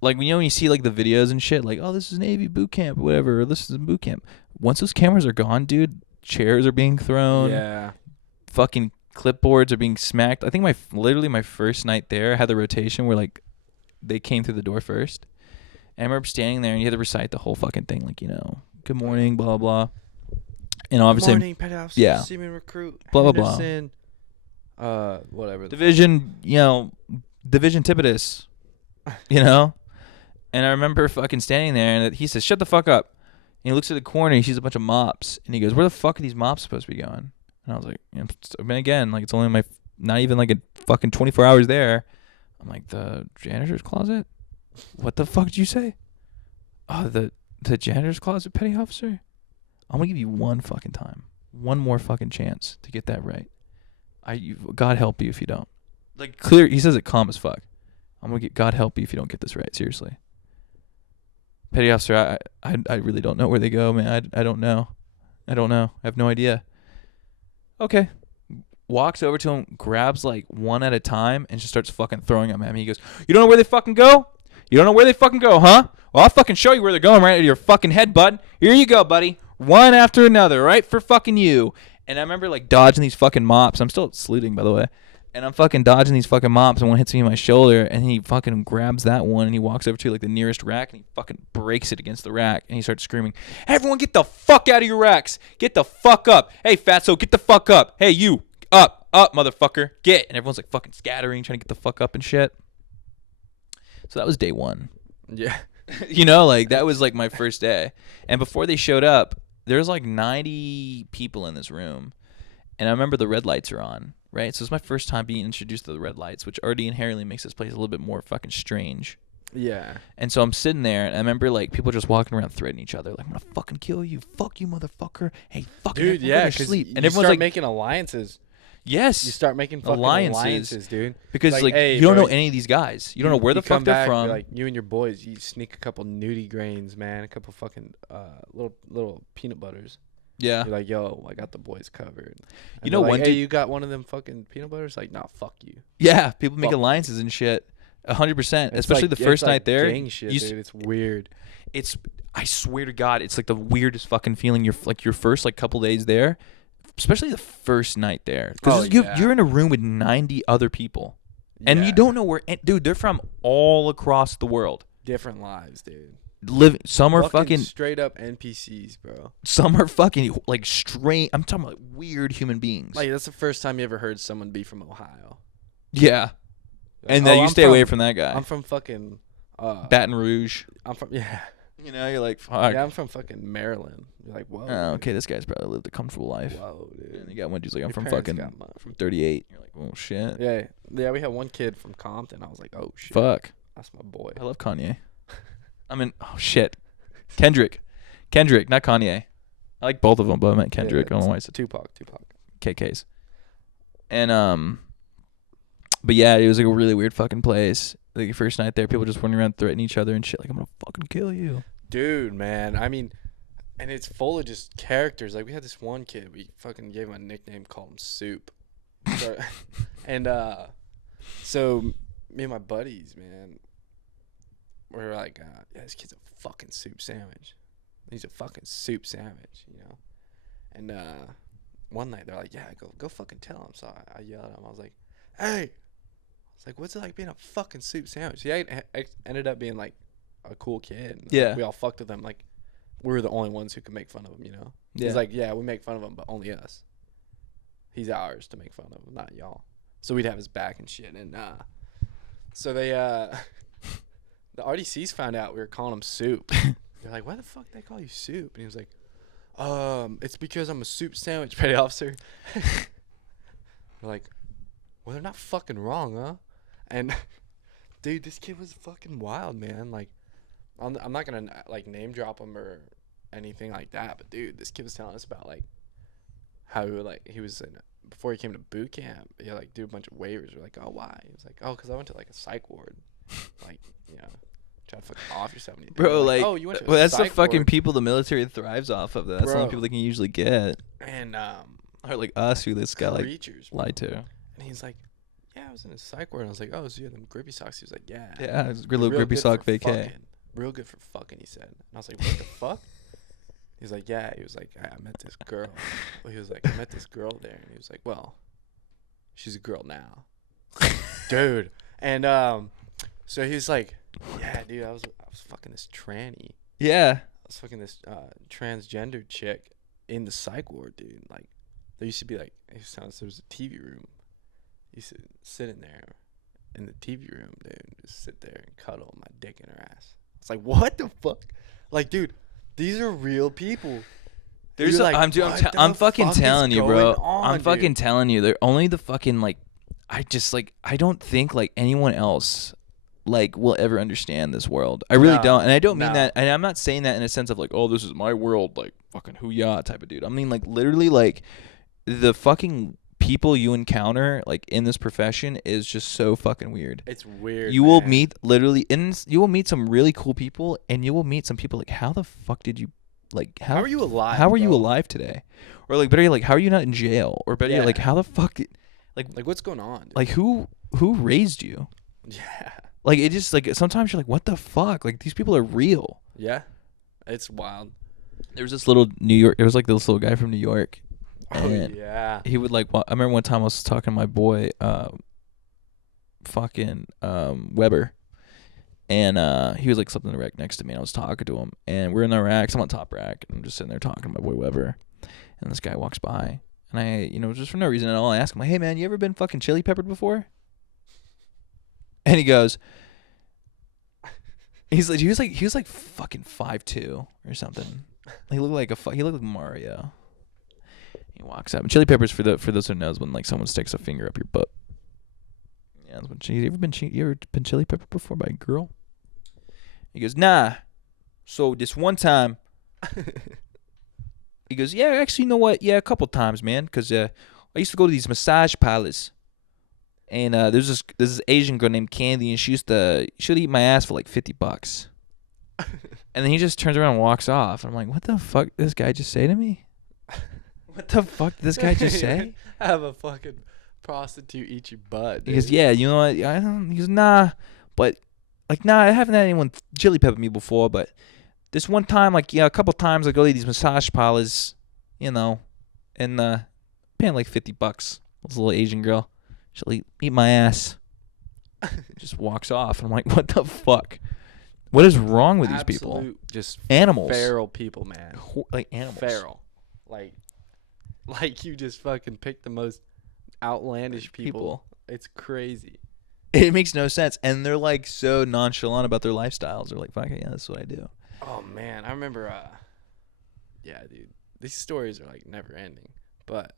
when you see like the videos and shit, like, oh, this is Navy boot camp or whatever, or this is boot camp. Once those cameras are gone, dude, chairs are being thrown. Yeah. Fucking clipboards are being smacked. I think literally my first night there, I had the rotation where like they came through the door first. And I remember standing there and you had to recite the whole fucking thing, like, good morning, blah, blah, blah. And obviously, Good morning, Petty Officer, yeah. Seaman Recruit, Blah, blah, blah. Henderson, whatever. Division Tipitus, And I remember fucking standing there and he says, shut the fuck up. And he looks at the corner, he sees a bunch of mops. And he goes, where the fuck are these mops supposed to be going? And I was like, again, like, it's only not even like a fucking 24 hours there. I'm like, the janitor's closet? What the fuck did you say? Oh, the janitor's closet, Petty Officer? I'm going to give you one fucking time. One more fucking chance to get that right. God help you if you don't. Like, clear, he says it calm as fuck. I'm going to get God help you if you don't get this right, seriously. Petty Officer, I really don't know where they go, man. I don't know. I have no idea. Okay. Walks over to him, grabs like one at a time, and just starts fucking throwing them at me. He goes, you don't know where they fucking go? You don't know where they fucking go, huh? Well, I'll fucking show you where they're going right into your fucking head, bud. Here you go, buddy. One after another, right for fucking you. And I remember like dodging these fucking mops. I'm still saluting, by the way. And I'm fucking dodging these fucking mops, and one hits me in my shoulder, and he fucking grabs that one, and he walks over to like the nearest rack, and he fucking breaks it against the rack, and he starts screaming, everyone get the fuck out of your racks. Get the fuck up. Hey, fatso, get the fuck up. Hey, you, up, motherfucker, get. And everyone's like fucking scattering, trying to get the fuck up and shit. So that was day one. Yeah. Like that was like my first day. And before they showed up, there's like 90 people in this room. And I remember the red lights are on, right? So it's my first time being introduced to the red lights, which already inherently makes this place a little bit more fucking strange. Yeah. And so I'm sitting there, and I remember like people just walking around threatening each other, like, I'm gonna fucking kill you, fuck you, motherfucker. Hey, fucking Dude, yeah, because sleep. you And everyone's start like, making alliances. yes, You start making fucking alliances, dude. because Like, like hey, you don't bro, know any of these guys. You don't know where the come fuck they're back, from. Like you and your boys, you sneak a couple nudie grains, man, a couple fucking little peanut butters. Yeah. You're like, yo, I got the boys covered. And You know, they're one like, hey, dude- you got one of them fucking peanut butters? Like, nah, fuck you. Yeah, people make Fuck. alliances and shit. 100%. It's Especially like- the first it's like night there. gang shit, you dude. It's weird. I swear to God, it's like the weirdest fucking feeling. Your first like couple days there, especially the first night there, because Oh, yeah. you're in a room with 90 other people, and Yeah. you don't know where. Dude, they're from all across the world. Different lives, dude. Some are fucking straight up NPCs, bro. some are fucking like strange. I'm talking about like weird human beings. Like that's the first time you ever heard someone be from Ohio. yeah, Like, and then oh, you I'm stay away from that guy. I'm from fucking Baton Rouge. I'm from yeah. You're like, fuck. Yeah, I'm from fucking Maryland. You're like, whoa. Oh, okay, this guy's probably lived a comfortable life. Whoa, dude. And you got one dude's like, I'm Your from parents fucking got money. from 38. You're like, oh shit. Yeah. We had one kid from Compton. I was like, oh shit. Fuck. That's my boy. I love Kanye. Oh shit. Kendrick, not Kanye. I like both of them, but I meant Kendrick. I don't know why I said Tupac. KKs. And but yeah, it was like a really weird fucking place. Like the first night there, people just running around threatening each other and shit. Like, I'm gonna fucking kill you. Dude, man. I mean, and it's full of just characters. Like we had this one kid. We fucking gave him a nickname, called him Soup. And so me and my buddies, man, we were like, yeah, this kid's a fucking soup sandwich. He's a fucking soup sandwich, And one night they're like, yeah, go fucking tell him. So I yelled at him. I was like, hey. I was like, what's it like being a fucking soup sandwich? He ended up being like a cool kid. And, Yeah. like, we all fucked with him. Like we were the only ones who could make fun of him, Yeah. He's like, yeah, we make fun of him, but only us. He's ours to make fun of, not y'all. So we'd have his back and shit. And so they the RDCs found out we were calling him Soup. They're like, why the fuck they call you Soup? And he was like, it's because I'm a soup sandwich, petty officer. We're like, well, they're not fucking wrong, huh? And dude, this kid was fucking wild, man. Like, I'm not gonna like name drop him or anything like that, but dude, this kid was telling us about like how like he was in before he came to boot camp, he like do a bunch of waivers. We're like, oh, why? He was like, oh, because I went to like a psych ward. Like, you know, try to fucking off yourself. And Bro, like, oh, you went to a well, that's the psych fucking ward. people the military thrives off of. That's the only Bro. people they can usually get. And Or like us, who this guy like creatures, bro. lied to. And he's like, yeah, I was in a psych ward. And I was like, oh, so you had them grippy socks? He was like, yeah. Yeah, it's real grippy good sock for vacay. fucking. Real good for fucking, he said. And I was like, what the fuck? He's like, yeah. He was like, I met this girl. Well, he was like, I met this girl there. And he was like, well, she's a girl now. Dude. And so he was like, yeah, dude, I was fucking this tranny. Yeah. I was fucking this transgender chick in the psych ward, dude. Like, there used to be like, it sounds there was a TV room. You sit in there in the TV room, dude, just sit there and cuddle my dick in her ass. It's like, what the fuck? Like, dude, these are real people. There's You're like, I'm fucking fuck is telling you, bro. going on, I'm fucking dude? telling you. They're only the fucking like. I don't think like anyone else like will ever understand this world. I really No, don't, and I don't mean no. that. And I'm not saying that in a sense of like, oh, this is my world, like fucking hoo-yah type of dude. I mean like literally like the fucking people you encounter like in this profession is just so fucking weird. It's weird. You will man. meet literally, and you will meet some really cool people, and you will meet some people like, how the fuck did you, like, How are you alive? How are you bro? alive today? Or like better yet, like, how are you not in jail? Or better yet, Yeah. like, how the fuck, Like, what's going on? Dude? like who raised you? yeah, Like it just like sometimes you're like, what the fuck? Like these people are real. yeah, it's wild. There was this little New York. It was like this little guy from New York. Oh And yeah. he would like. I remember one time I was talking to my boy, fucking Weber, and he was like sleeping in the rack next to me. And I was talking to him, and we're in the racks. I'm on top rack, and I'm just sitting there talking to my boy Weber, and this guy walks by, and I, just for no reason at all, I ask him, like, "Hey man, you ever been fucking chili peppered before?" And he goes, he was like fucking 5'2" or something. He looked like he looked like Mario. He walks up. And chili peppers, for those who knows, when like someone sticks a finger up your butt. Yeah, that's when you ever been chili peppered before by a girl? He goes, nah. So this one time, he goes, yeah, actually, you know what? Yeah, a couple times, man. Because I used to go to these massage parlors, and there's this Asian girl named Candy, and she'd eat my ass for like $50. And then he just turns around and walks off. And I'm like, what the fuck did this guy just say to me? What the fuck did this guy just say? Have a fucking prostitute eat your butt. He goes, dude. yeah, you know what? I don't. He goes, nah, but like, nah, I haven't had anyone chili pepper me before, but this one time, like, yeah, a couple times I go to these massage parlors, and paying like $50. This little Asian girl, she'll eat my ass. Just walks off, and I'm like, what the fuck? What is wrong with these people? Absolute just Animals. feral people, man. Like animals. Feral. Like you just fucking picked the most outlandish people. It's crazy. It makes no sense, and they're like so nonchalant about their lifestyles. They're like, "Fuck yeah, that's what I do." Oh man, I remember. Yeah, dude, these stories are like never ending. But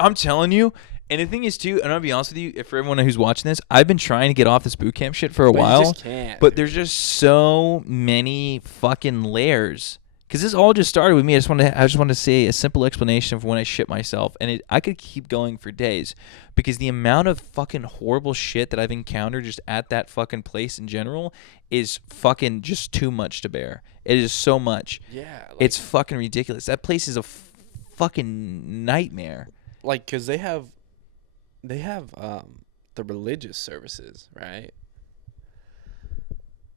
I'm telling you, and the thing is too, and I'm gonna be honest with you, for everyone who's watching this, I've been trying to get off this boot camp shit for a while, you just can't. but there's just so many fucking layers. Because this all just started with me. I just wanted to say a simple explanation of when I shit myself, and I could keep going for days, because the amount of fucking horrible shit that I've encountered just at that fucking place in general is fucking just too much to bear. It is so much. yeah, like, It's fucking ridiculous. That place is a fucking nightmare. like because they have the religious services, right?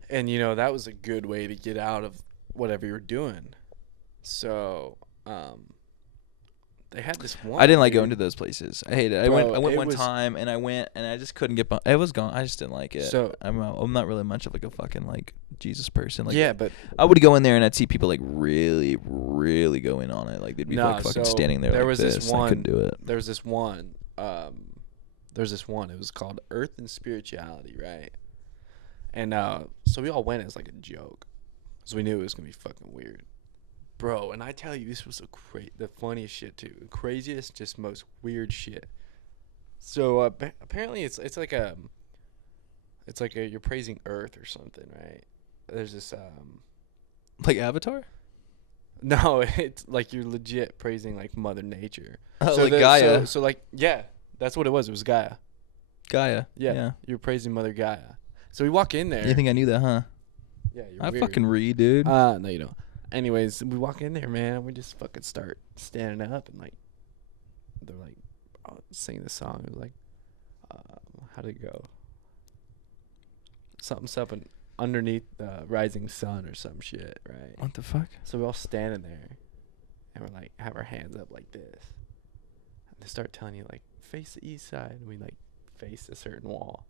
And that was a good way to get out of whatever you're doing. So they had this one. I didn't like dude. going to those places. I hated it. Bro, I went it one was- time, and I just couldn't get. It was gone. I just didn't like it. So- I'm not really much of like a fucking like Jesus person. Like, Yeah, but I would go in there and I'd see people like really, really go in on it. Like they'd be No, like fucking so standing there. there like was this this. I couldn't do it. there was this one. It was called Earth and Spirituality, right? And so we all went as like a joke, because we knew it was gonna be fucking weird, bro. And I tell you, this was the funniest shit too, the craziest, just most weird shit. So apparently it's like you're praising Earth or something, right? There's this Like Avatar. No, it's like you're legit praising like Mother Nature. Oh, So like the- Gaia. So like yeah, that's what it was. It was Gaia. Gaia. Yeah, you're praising Mother Gaia. So we walk in there. You think I knew that, huh? Yeah, you're I weird. fucking read, dude. No, you don't. Anyways, we walk in there, man. And we just fucking start standing up and like they're like singing the song. It was like, how'd it go? Something underneath the rising sun or some shit, right? What the fuck? So we're all standing there, and we're like, have our hands up like this. And they start telling you like, face the east side, and we like face a certain wall.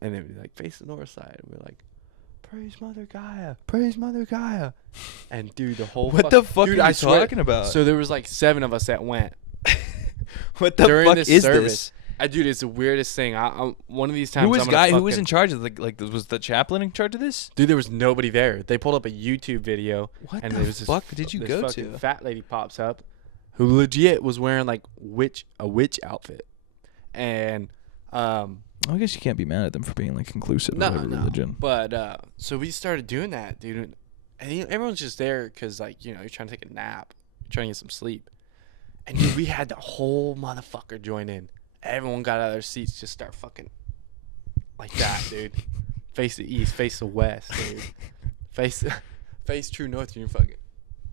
And then we like face the north side, and we're like, praise Mother Gaia, praise Mother Gaia. And dude, the whole What the fuck dude, are I you swear- talking about? So there was like 7 of us that went. What the during fuck this is service. this? Dude, it's the weirdest thing. I one of these times. Who was I'm gonna who was fucking- in charge of was the chaplain in charge of this? Dude, there was nobody there. They pulled up a YouTube video. What and the there was fuck did you this go fucking to? Fat lady pops up, who legit was wearing like a witch outfit, and I guess you can't be mad at them for being like inclusive no, of whatever religion. But so we started doing that, dude, and everyone's just there because like you're trying to take a nap, you're trying to get some sleep, and dude, we had the whole motherfucker join in. Everyone got out of their seats, just start fucking like that, dude. Face the east, face the west, dude. Face true north, you're fucking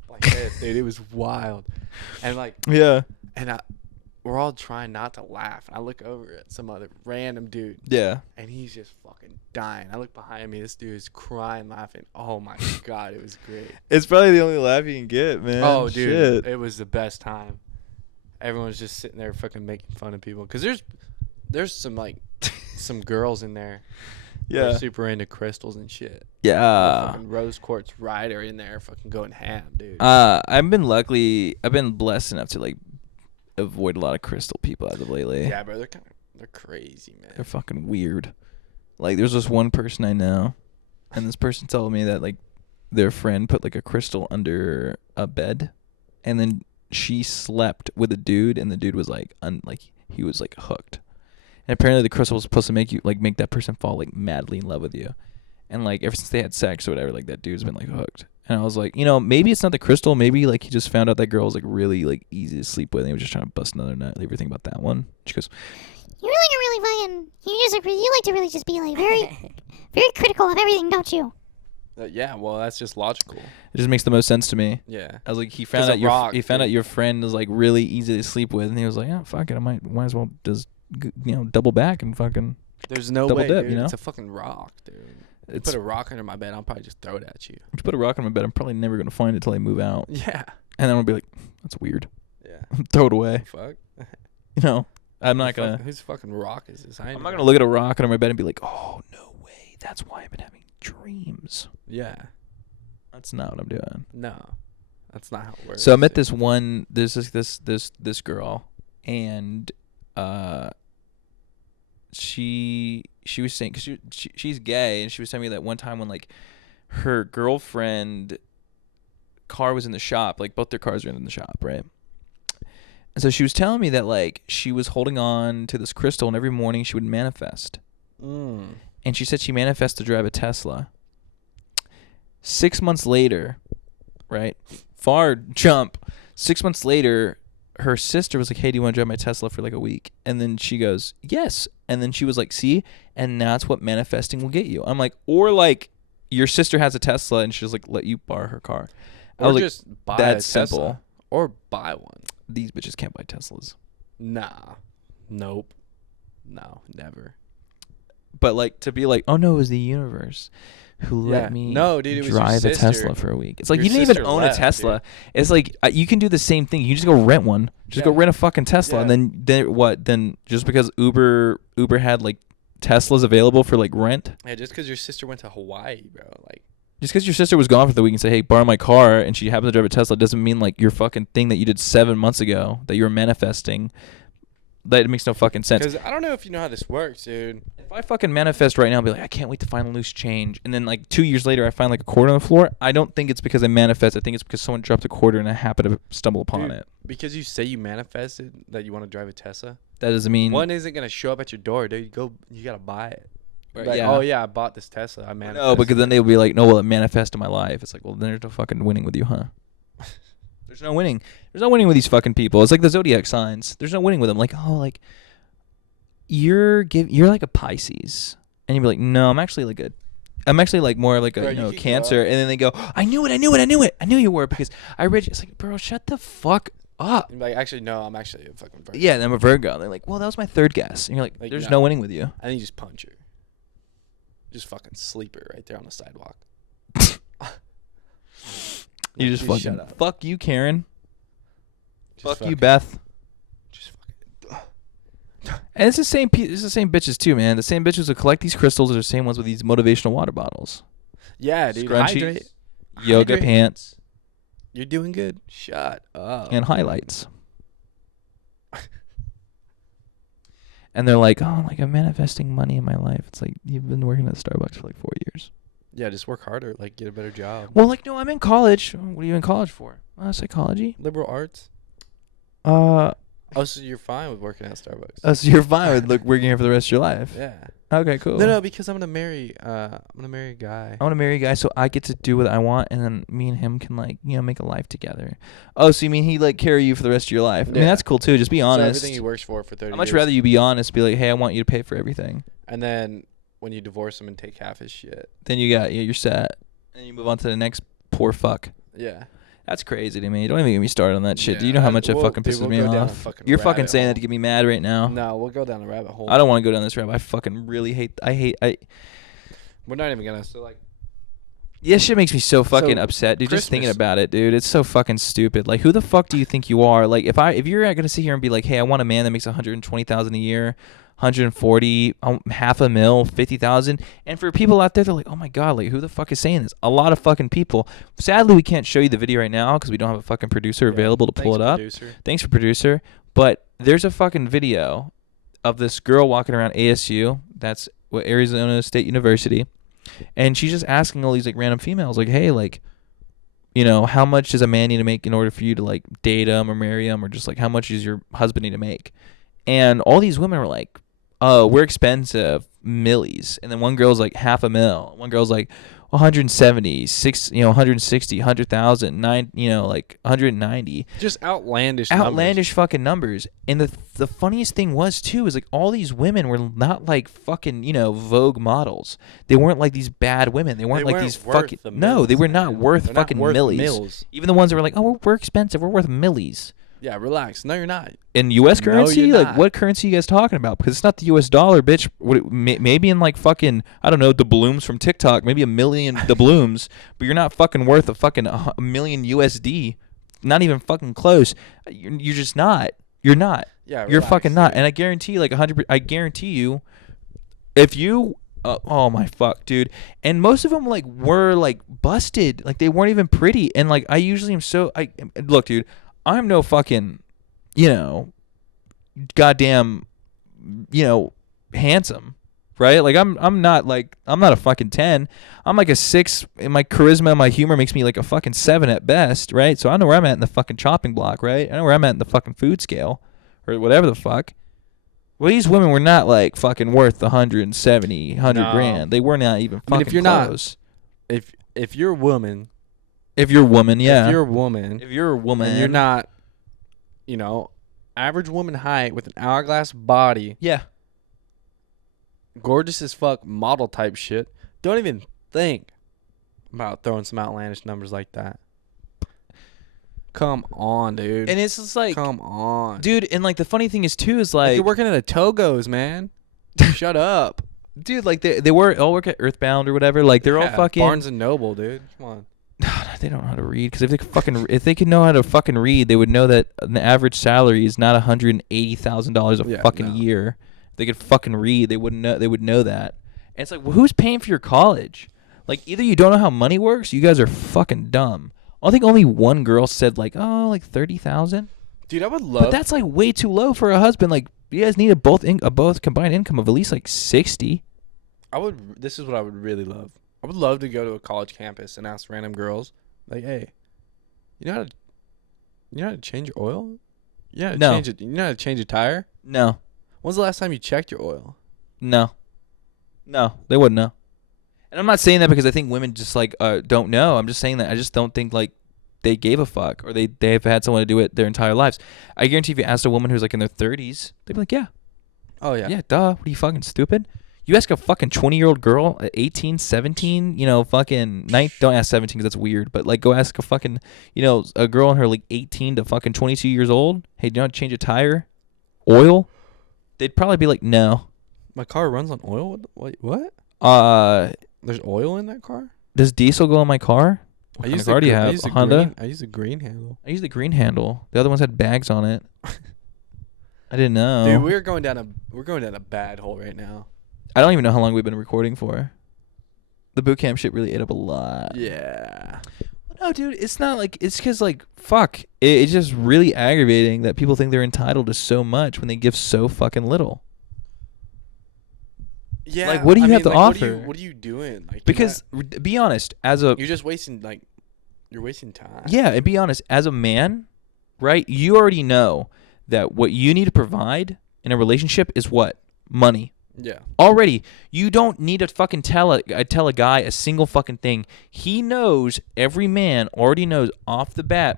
like this, dude. It was wild, and like Yeah. and we're all trying not to laugh. And I look over at some other random dude, Yeah. and he's just fucking dying. I look behind me, this dude is crying, laughing. Oh my god, it was great. It's probably the only laugh you can get, man. Oh, dude, Shit. it was the best time. Everyone's just sitting there fucking making fun of people because there's some like some girls in there. That are Yeah. super into crystals and shit. Yeah. Fucking rose quartz rider in there, fucking going ham, dude. I've been blessed enough to like avoid a lot of crystal people as of lately. Yeah, bro, they're crazy, man. They're fucking weird. Like there's this one person I know, and this person told me that like their friend put like a crystal under a bed, and then she slept with a dude, and the dude was like he was like hooked. And apparently the crystal was supposed to make that person fall like madly in love with you. And like ever since they had sex or whatever, like that dude's been like hooked. And I was like, maybe it's not the crystal, maybe like he just found out that girl was like really like easy to sleep with and he was just trying to bust another nut. Ever think about that one? She goes, You like to really just be like very, very critical of everything, don't you? Yeah, well, that's just logical. it just makes the most sense to me. Yeah. I was like, he 'Cause found a out rock, he found out dude. your friend was like really easy to sleep with, and he was like, yeah, fuck it, might as well just double back and fucking. There's no Double way, dip, dude. you know? It's a fucking rock, dude. You It's put a rock under my bed, I'll probably just throw it at you. if you put a rock on my bed, I'm probably never gonna find it till I move out, Yeah. and then I'm gonna be like, that's weird. Yeah. Throw it away. Fuck. I'm not gonna. Whose fucking rock is this? I'm not gonna look at a rock under my bed and be like, oh no way, that's why I've been having dreams. Yeah. That's not what I'm doing. No. That's not how it works. So I met dude. this one. There's this girl, and she was saying because she's gay, and she was telling me that one time when like her girlfriend car was in the shop, like both their cars were in the shop, right? And so she was telling me that like she was holding on to this crystal, and every morning she would manifest. And she said she manifested to drive a Tesla. 6 months later, right? Far jump. 6 months later, her sister was like, hey, do you want to drive my Tesla for like a week? And then she goes, yes. And then she was like, see? And that's what manifesting will get you. I'm like, or like your sister has a Tesla and she'll like let you borrow her car. I Or was like, just buy that's a Tesla. simple. Or buy one. These bitches can't buy Teslas. Nah. Nope. No, never. But like to be like, oh no, it was the universe who Yeah. let me No, dude, it was your drive a sister. Tesla for a week. It's like Your you didn't even sister own left, a Tesla. dude. It's like you can do the same thing. You can just go rent one. Just go Yeah. rent a fucking Tesla, and Yeah. then what? Then just because Uber had like Teslas available for like rent, Yeah, just because your sister went to Hawaii, bro. Like, just because your sister was gone for the week and said, hey, borrow my car, and she happened to drive a Tesla, doesn't mean like your fucking thing that you did 7 months ago that you were manifesting. That makes no fucking sense. because I don't know if you know how this works, dude. If I fucking manifest right now and be like, I can't wait to find a loose change, and then like 2 years later I find like a quarter on the floor, I don't think it's because I manifest. I think it's because someone dropped a quarter and I happen to stumble upon Dude, it. Because you say you manifested that you want to drive a Tesla, That doesn't mean one isn't gonna show up at your door, dude. You gotta buy it. Right, Like, yeah. oh yeah, I bought this Tesla. I manifested. No, because then they'll be like, no, well, it manifested in my life. It's like, well, then there's no fucking winning with you, huh? There's no winning. There's no winning with these fucking people. It's like the zodiac signs. There's no winning with them. Like, oh, like you're like a Pisces, and you'd be like, no, I'm actually like more like a Bro, you could Cancer, go and then they go, I knew it, you were, because I read. It's like, bro, shut the fuck up. You're like, actually, no, I'm actually a fucking Virgo. Yeah, and I'm a Virgo. And they're like, well, that was my third guess, and you're like, there's no winning with you. And then you just punch her. Just fucking sleep her right there on the sidewalk. You just fucking shut up. fuck you, Karen. Just Fuck you, Beth. Just fucking. And it's the same. It's the same bitches too, man. The same bitches who collect these crystals are the same ones with these motivational water bottles. Yeah, dude. Scrunchies, Hydrate. yoga Hydrate. pants, You're doing good. Shut up. and highlights. And they're like, oh, like I'm manifesting money in my life. It's like, you've been working at Starbucks for like 4 years. Yeah, just work harder. Like, get a better job. Well, like, no, I'm in college. What are you in college for? Psychology. Liberal arts. Oh, Oh, so you're fine with working at Starbucks? so you're fine with working here for the rest of your life. Yeah. Okay, cool. No, because I'm gonna marry a guy. I want to marry a guy so I get to do what I want, and then me and him can, like, make a life together. Oh, so you mean he, like, carry you for the rest of your life? I mean, Yeah. that's cool too. Just be So honest. everything he works for 30 I'd much years. rather you be honest. Be like, hey, I want you to pay for everything. And then when you divorce him and take half his shit. Then you're set, and you move on to the next poor fuck. Yeah. That's crazy to me. Don't even get me started on that shit. Do you Yeah, know how much it we'll- fucking dude, pisses we'll me go down a off? fucking You're fucking rabbit saying that hole. to get me mad right now. No, we'll go down a rabbit hole. I don't want to go down this rabbit. I fucking really hate. We're not even gonna. So like. Yeah, shit makes me so fucking So, upset, dude. Just thinking Christmas. about it, dude. It's so fucking stupid. Like, who the fuck do you think you are? Like, if you're gonna sit here and be like, hey, I want a man that makes 120,000 a year, 140, $500,000, 50,000, and for people out there, they're like, oh my god, like, who the fuck is saying this? A lot of fucking people. Sadly, we can't show you the video right now because we don't have a fucking producer available to pull it up. Thanks for producer. But there's a fucking video of this girl walking around ASU. That's what, Arizona State University. And she's just asking all these, like, random females, like, hey, like, how much does a man need to make in order for you to, like, date him or marry him, or just, like, how much does your husband need to make? And all these women were like, oh, we're expensive, millies. And then one girl's like $500,000. One girl's like 170, 160, 100,000, like 190. Just outlandish Fucking numbers. And the funniest thing was too is, like, all these women were not like fucking Vogue models. They weren't like these bad women. They weren't like these fucking they were not worth fucking millies. Even the ones that were like, oh, we're expensive, we're worth millies. Yeah, relax. No, you're not. In U.S. currency? you're Like, not. what currency are you guys talking about? Because it's not the U.S. dollar, bitch. Maybe in, like, fucking, I don't know, doubloons from TikTok. Maybe a million doubloons. But you're not fucking worth a fucking a million USD. Not even fucking close. You're just not. You're not. Yeah, You're relax, fucking not. dude. And I guarantee, like, 100%, I guarantee you, if you... oh my fuck, dude. And most of them, like, were, like, busted. Like, they weren't even pretty. And, like, I usually am so... Look, dude, I'm no fucking, goddamn, handsome, right? Like, I'm not a fucking 10. I'm like a 6. And my charisma and my humor makes me like a fucking 7 at best, right? So I know where I'm at in the fucking chopping block, right? I know where I'm at in the fucking food scale, or whatever the fuck. Well, these women were not like fucking worth 170, 100 No. grand. They were not even fucking if you're close. not, if you're a woman, If you're a woman, yeah. if you're a woman, If you're a woman, and you're not, average woman height with an hourglass body, yeah. gorgeous as fuck, model type shit, don't even think about throwing some outlandish numbers like that. Come on, dude. And it's just like, Come on, dude, and like the funny thing is too is Like, like, you're working at a Togo's, man. Shut up. dude, like they all work at Earthbound or whatever. Like they're all Yeah, fucking Barnes and Noble, dude. Come on. They don't know how to read, because if they could know how to fucking read, they would know that an average salary is not $180,000 a Yeah, fucking no. year. If they could fucking read, they wouldn't know. They would know that. And it's like, well, who's paying for your college? Like, either you don't know how money works, you guys are fucking dumb. I think only one girl said like, oh, like 30,000. Dude, I would love. But that's like way too low for a husband. Like, you guys need a both combined income of at least like 60. This is what I would really love. I would love to go to a college campus and ask random girls, like, hey, you know how to change your oil? You know how to No. change it. You know how to change a tire? No, When's the last time you checked your oil? no. No, they wouldn't know. And I'm not saying that because I think women just like don't know. I'm just saying that I just don't think like they gave a fuck or they've had someone to do it their entire lives. I guarantee if you asked a woman who's like in their 30s, they'd be like, yeah. Oh, yeah. Yeah, duh. What are you, fucking stupid? You ask a fucking 20-year-old girl at 18, 17, fucking don't ask 17 because that's weird, but like go ask a fucking, a girl in her like 18 to fucking 22 years old, hey, do you know how to change a tire? Oil? They'd probably be like, no. My car runs on oil? What? There's oil in that car? Does diesel go in my car? What kind of car do you have? A Honda? I use a green handle. I use the green handle. The other ones had bags on it. I didn't know. Dude, we're going down a bad hole right now. I don't even know how long we've been recording for. The boot camp shit really ate up a lot. Yeah. No, dude, it's not like it's because like fuck. It's just really aggravating that people think they're entitled to so much when they give so fucking little. Yeah. Like, what do you have to offer? What are you doing? Like, Because be honest, you're just wasting you're wasting time. Yeah, and be honest, as a man, right? You already know that what you need to provide in a relationship is what? Money. Yeah. Already, you don't need to fucking tell a guy a single fucking thing. He knows, every man already knows off the bat,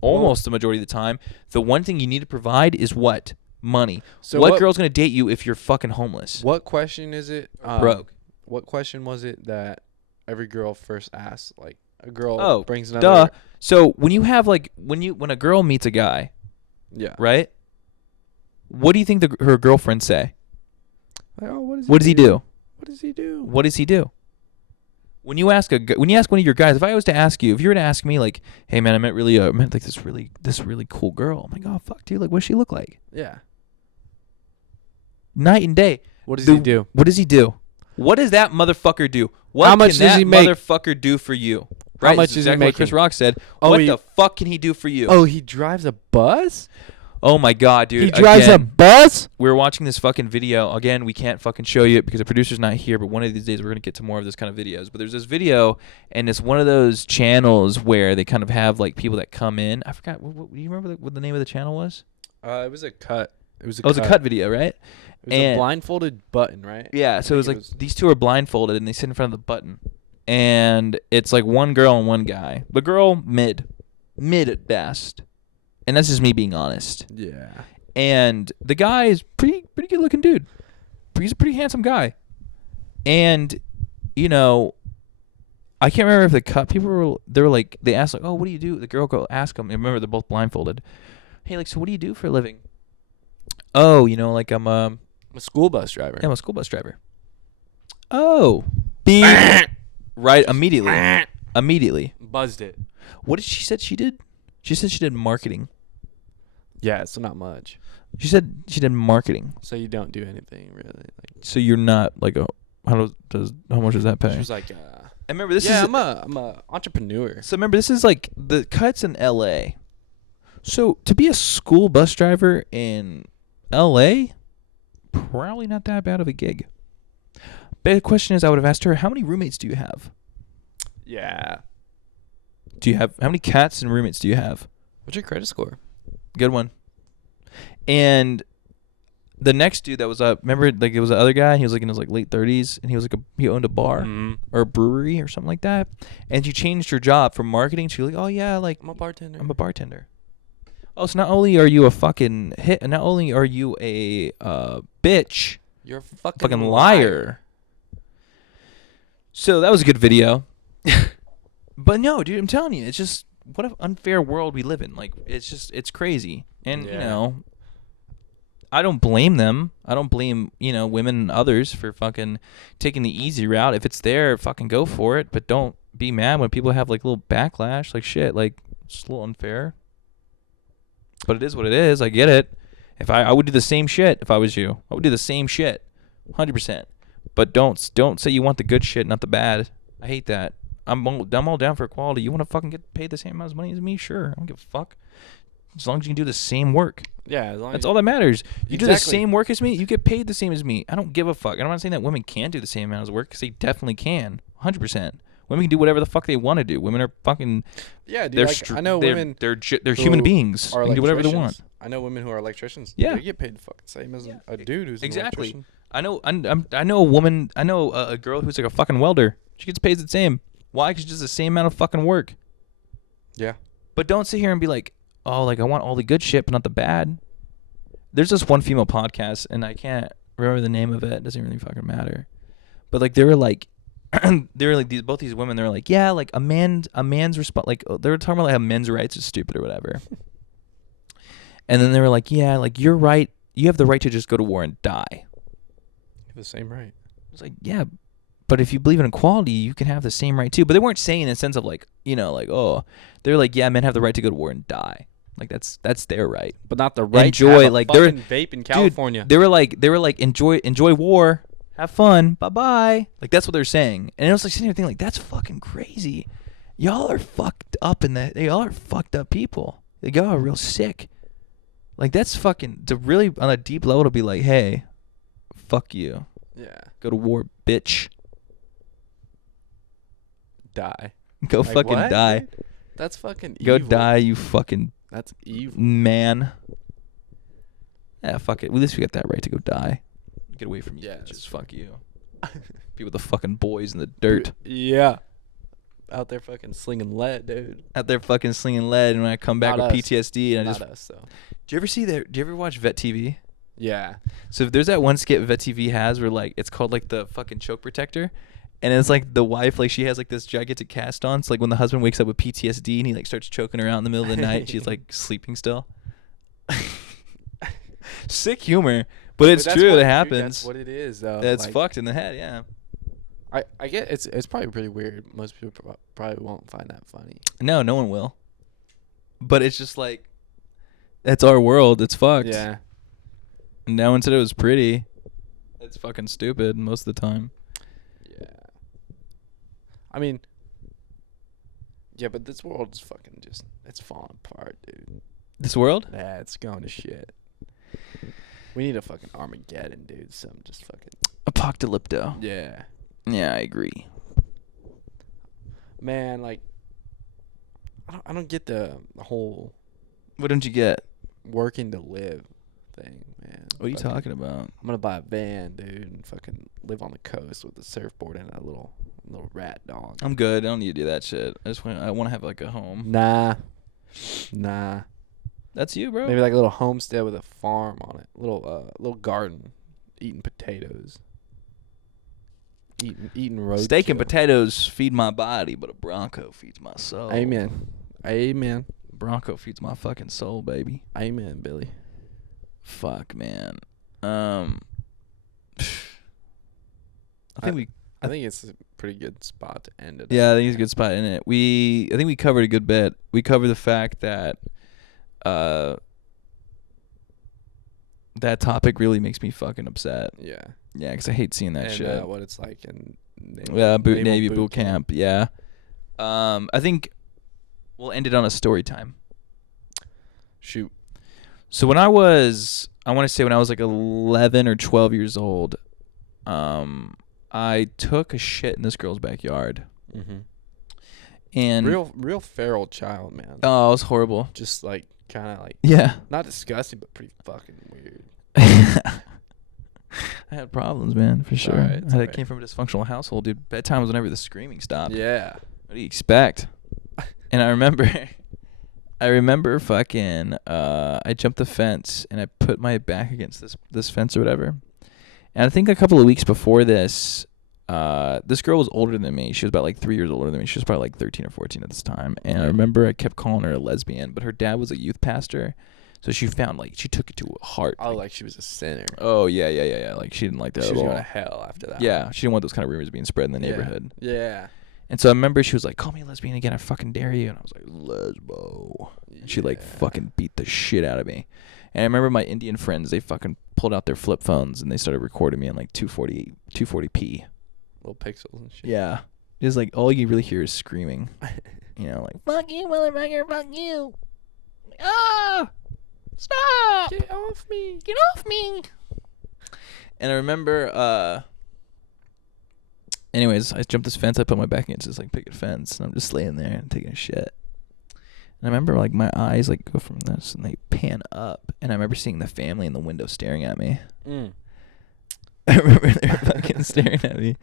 almost the majority of the time, the one thing you need to provide is what? Money. So what girl's going to date you if you're fucking homeless? What question is it? Broke. What question was it that every girl first asks? Like, a girl brings another. Duh. So when you have like, when a girl meets a guy, yeah, right? What do you think her girlfriends say? Like, oh, what does he do? What does he do? What does he do? When you ask one of your guys, if I was to ask you, if you were to ask me like, hey man, I met like this really cool girl. I'm like, oh fuck, dude, like what does she look like? Yeah. Night and day. What does he do? What does he do? What does that motherfucker do? What How much can does that he make? motherfucker do for you? How Right? much That's is he exactly what making? Chris Rock said. Oh, What the fuck can he do for you? Oh, he drives a bus? Oh my god, dude. He drives a bus? We were watching this fucking video. Again, we can't fucking show you it because the producer's not here, but one of these days we're going to get to more of this kind of videos. But there's this video, and it's one of those channels where they kind of have like people that come in. I forgot. Do you remember what the name of the channel was? It was a cut. It was a cut video, right? It was a blindfolded button, right? Yeah, so it was like these two are blindfolded, and they sit in front of the button. And it's like one girl and one guy. The girl, mid at best. And that's just me being honest. Yeah. And the guy is pretty good looking dude. He's a pretty handsome guy. And, I can't remember if the cut people they asked like, oh, what do you do? The girl go ask him. And remember, they're both blindfolded. Hey, like, so what do you do for a living? Oh, like I'm a school bus driver. Yeah, I'm a school bus driver. Oh. Beep. Right, immediately. Buzzed it. What did she said she did? She said she did marketing. Yeah, so not much. She said she did marketing. So you don't do anything really. Like, so you're not like how much does that pay? She was like, I remember this. Yeah, I'm a entrepreneur. So remember, this is like the cuts in L.A. So to be a school bus driver in L.A., probably not that bad of a gig. But the question is, I would have asked her, how many roommates do you have? Yeah. How many cats and roommates do you have? What's your credit score? Good one. And the next dude that was up, remember, like it was the other guy. He was like in his like late 30s, and he was like he owned a bar or a brewery or something like that. And she changed her job from marketing to like, oh yeah, like I'm a bartender. Oh, so not only are you a fucking hit, not only are you a bitch, you're a fucking liar. So that was a good video. But no, dude, I'm telling you, it's just what an unfair world we live in. Like, it's crazy. And, I don't blame them. I don't blame, women and others for fucking taking the easy route. If it's there, fucking go for it. But don't be mad when people have, like, a little backlash. Like, shit, like, it's a little unfair. But it is what it is. I get it. If I would do the same shit if I was you. I would do the same shit. 100%. But don't say you want the good shit, not the bad. I hate that. I'm all down for equality. You want to fucking get paid the same amount of money as me? Sure. I don't give a fuck. As long as you can do the same work. Yeah. That's all that matters. You do the same work as me, you get paid the same as me. I don't give a fuck. And I'm not saying that women can't do the same amount of work, because they definitely can. 100%. Women can do whatever the fuck they want to do. Women are fucking... Yeah, dude. I know women... They're human beings. They can do whatever they want. I know women who are electricians. Yeah. They get paid the fucking same as a dude who's an electrician. I know a woman. I know a girl who's like a fucking welder. She gets paid the same. Why? Because she does the same amount of fucking work. Yeah. But don't sit here and be like, oh, like I want all the good shit, but not the bad. There's this one female podcast, and I can't remember the name of it. It doesn't really fucking matter. But like they were like both these women. They were like, yeah, like a man's like they were talking about like how men's rights is stupid or whatever. And then they were like, yeah, like you're right. You have the right to just go to war and die. You have the same right. It's like, yeah, but if you believe in equality, you can have the same right too. But they weren't saying in a sense of like, you know, like, oh, they're like, yeah, men have the right to go to war and die. Like that's their right. But not the right Enjoy, to have a like, they're- fucking vape in California. Dude, they were like enjoy war, have fun, bye bye. Like that's what they're saying. And I was like sitting here thinking like that's fucking crazy. Y'all are fucked up y'all are fucked up people. Like, y'all are real sick. Like that's fucking to really on a deep level to be like, hey, fuck you. Yeah. Go to war, bitch. Die. Go Like, fucking what, die. dude? That's fucking Go evil. die, you fucking That's evil. man. Yeah, fuck it. At least we got that right to go die. Get away from you. Yeah, Bitches. that's Fuck you. Be with the fucking boys in the dirt. Yeah. Out there fucking slinging lead, dude. Out there fucking slinging lead, and when I come back Not with us. PTSD, and I Not just. us, though. Do you ever watch Vet TV? Yeah. So there's that one skit Vet TV has where like it's called like the fucking choke protector, and it's like the wife like she has like this gigantic cast on. So like when the husband wakes up with PTSD and he like starts choking her out in the middle of the night, she's like sleeping still. Sick humor, but it's But that's true. what- It dude, happens. That's what it is, though. It's Like, fucked in the head. Yeah. I get it's probably pretty weird. Most people probably won't find that funny. No one will. But it's just like, it's our world. It's fucked. Yeah. And no one said it was pretty. It's fucking stupid most of the time. Yeah. I mean, yeah, but this world is fucking just, it's falling apart, dude. This world? Yeah, it's going to shit. We need a fucking Armageddon, dude. Some just fucking. Apocalypto. Yeah. Yeah, I agree. Man, like, I don't get the whole What don't you get? working to live thing, man. What are you Fucking- talking about? I'm gonna buy a van, dude, and fucking live on the coast with a surfboard and a little rat dog. I'm good. I don't need to do that shit. I want to have like a home. Nah. That's you, bro. Maybe like a little homestead with a farm on it. Little garden. Eating potatoes. Eating roadkill. Steak and potatoes feed my body, but a Bronco feeds my soul. Amen. Bronco feeds my fucking soul, baby. Amen, Billy. Fuck, man. I think I think it's a pretty good spot to end it. Yeah, I think it's a good spot in it. I think we covered a good bit. We covered the fact that that topic really makes me fucking upset. Yeah. Yeah, because I hate seeing that And shit. what it's like in Navy boot camp. Yeah. I think we'll end it on a story time. Shoot. So when I was like 11 or 12 years old, I took a shit in this girl's backyard. Mm-hmm. And Real feral child, man. oh, it was horrible. Just like kind of like Yeah. not disgusting, but pretty fucking weird. I had problems, man, for sure. alright, it's I alright. came from a dysfunctional household, dude. Bedtime was whenever the screaming stopped. Yeah. What do you expect? And I remember fucking, I jumped the fence and I put my back against this fence or whatever. And I think a couple of weeks before this, this girl was older than me. She was about like 3 years older than me. She was probably like 13 or 14 at this time. And I remember I kept calling her a lesbian, but her dad was a youth pastor. So she took it to heart. Oh, like she was a sinner. Oh, yeah. Like she didn't like that She at was all. going to hell after that. Yeah, she didn't want those kind of rumors being spread in the Yeah. neighborhood. Yeah. And so I remember she was like, call me a lesbian again, I fucking dare you. And I was like, lesbo. And she like Yeah. fucking beat the shit out of me. And I remember my Indian friends, they fucking pulled out their flip phones and they started recording me in like 240p. Little pixels and shit. Yeah. It's like all you really hear is screaming. You know, like, fuck you, motherfucker, fuck you. Ah! Stop! Get off me. Get off me. And I remember, anyways, I jumped this fence. I put my back against this like picket fence, and I'm just laying there and taking a shit. And I remember like my eyes like go from this and they pan up, and I remember seeing the family in the window staring at me. Mm. I remember they were fucking staring at me.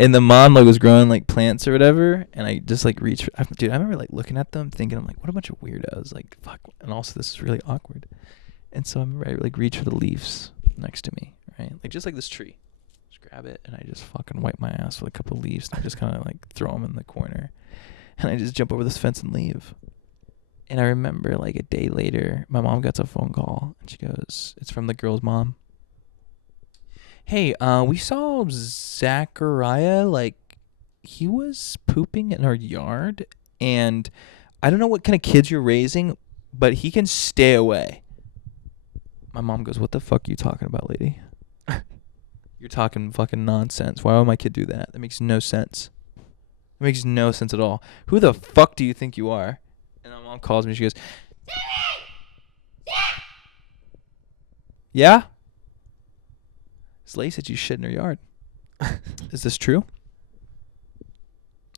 And the mom like was growing like plants or whatever, and I just like reached. Dude, I remember like looking at them, thinking, I'm like, what a bunch of weirdos. Like, fuck. And also, this is really awkward. And so I remember I like reach for the leaves next to me, right? Like just like this tree. Just grab it, and I just fucking wipe my ass with a couple of leaves, and I just kind of like throw them in the corner, and I just jump over this fence and leave. And I remember like a day later, my mom gets a phone call, and she goes, "It's from the girl's mom. Hey, we saw Zachariah, like, he was pooping in our yard, and I don't know what kind of kids you're raising, but he can stay away." My mom goes, "What the fuck are you talking about, lady? You're talking fucking nonsense. Why would my kid do that? That makes no sense. It makes no sense at all. Who the fuck do you think you are?" And my mom calls me, she goes, "Yeah? This lady said you shit in her yard. Is this true?"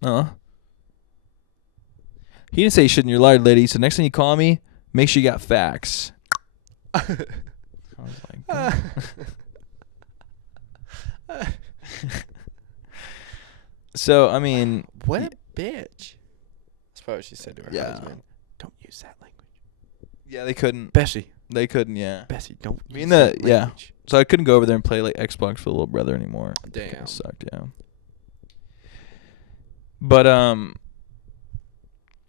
He didn't say you shit in your yard, lady. So next time you call me, make sure you got facts. I was like, so, I mean, What a bitch. That's probably what she said to her Yeah. husband. Don't use that language. yeah, they couldn't. Bessie. They couldn't, yeah. Bessie, don't I mean, use that yeah. language. So I couldn't go over there and play like Xbox for the little brother anymore. Damn. Kinda sucked, yeah. But I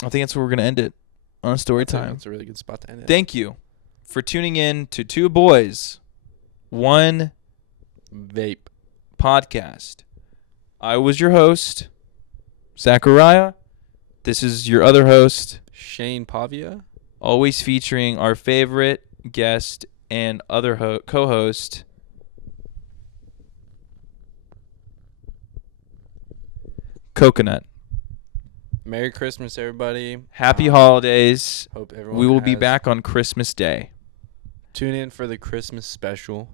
think that's where we're gonna end it on story time. That's a really good spot to end it. Thank you for tuning in to Two Boys, One Vape. Podcast. I was your host, Zachariah. This is your other host, Shane Pavia. always featuring our favorite guest and other co-host, Coconut. Merry Christmas, everybody. Happy holidays. Hope everyone We will be has- back on Christmas Day. Tune in for the Christmas special.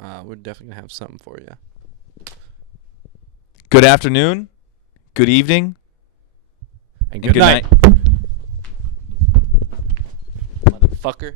We're definitely going to have something for you. Good afternoon, good evening, And and good night, night. motherfucker.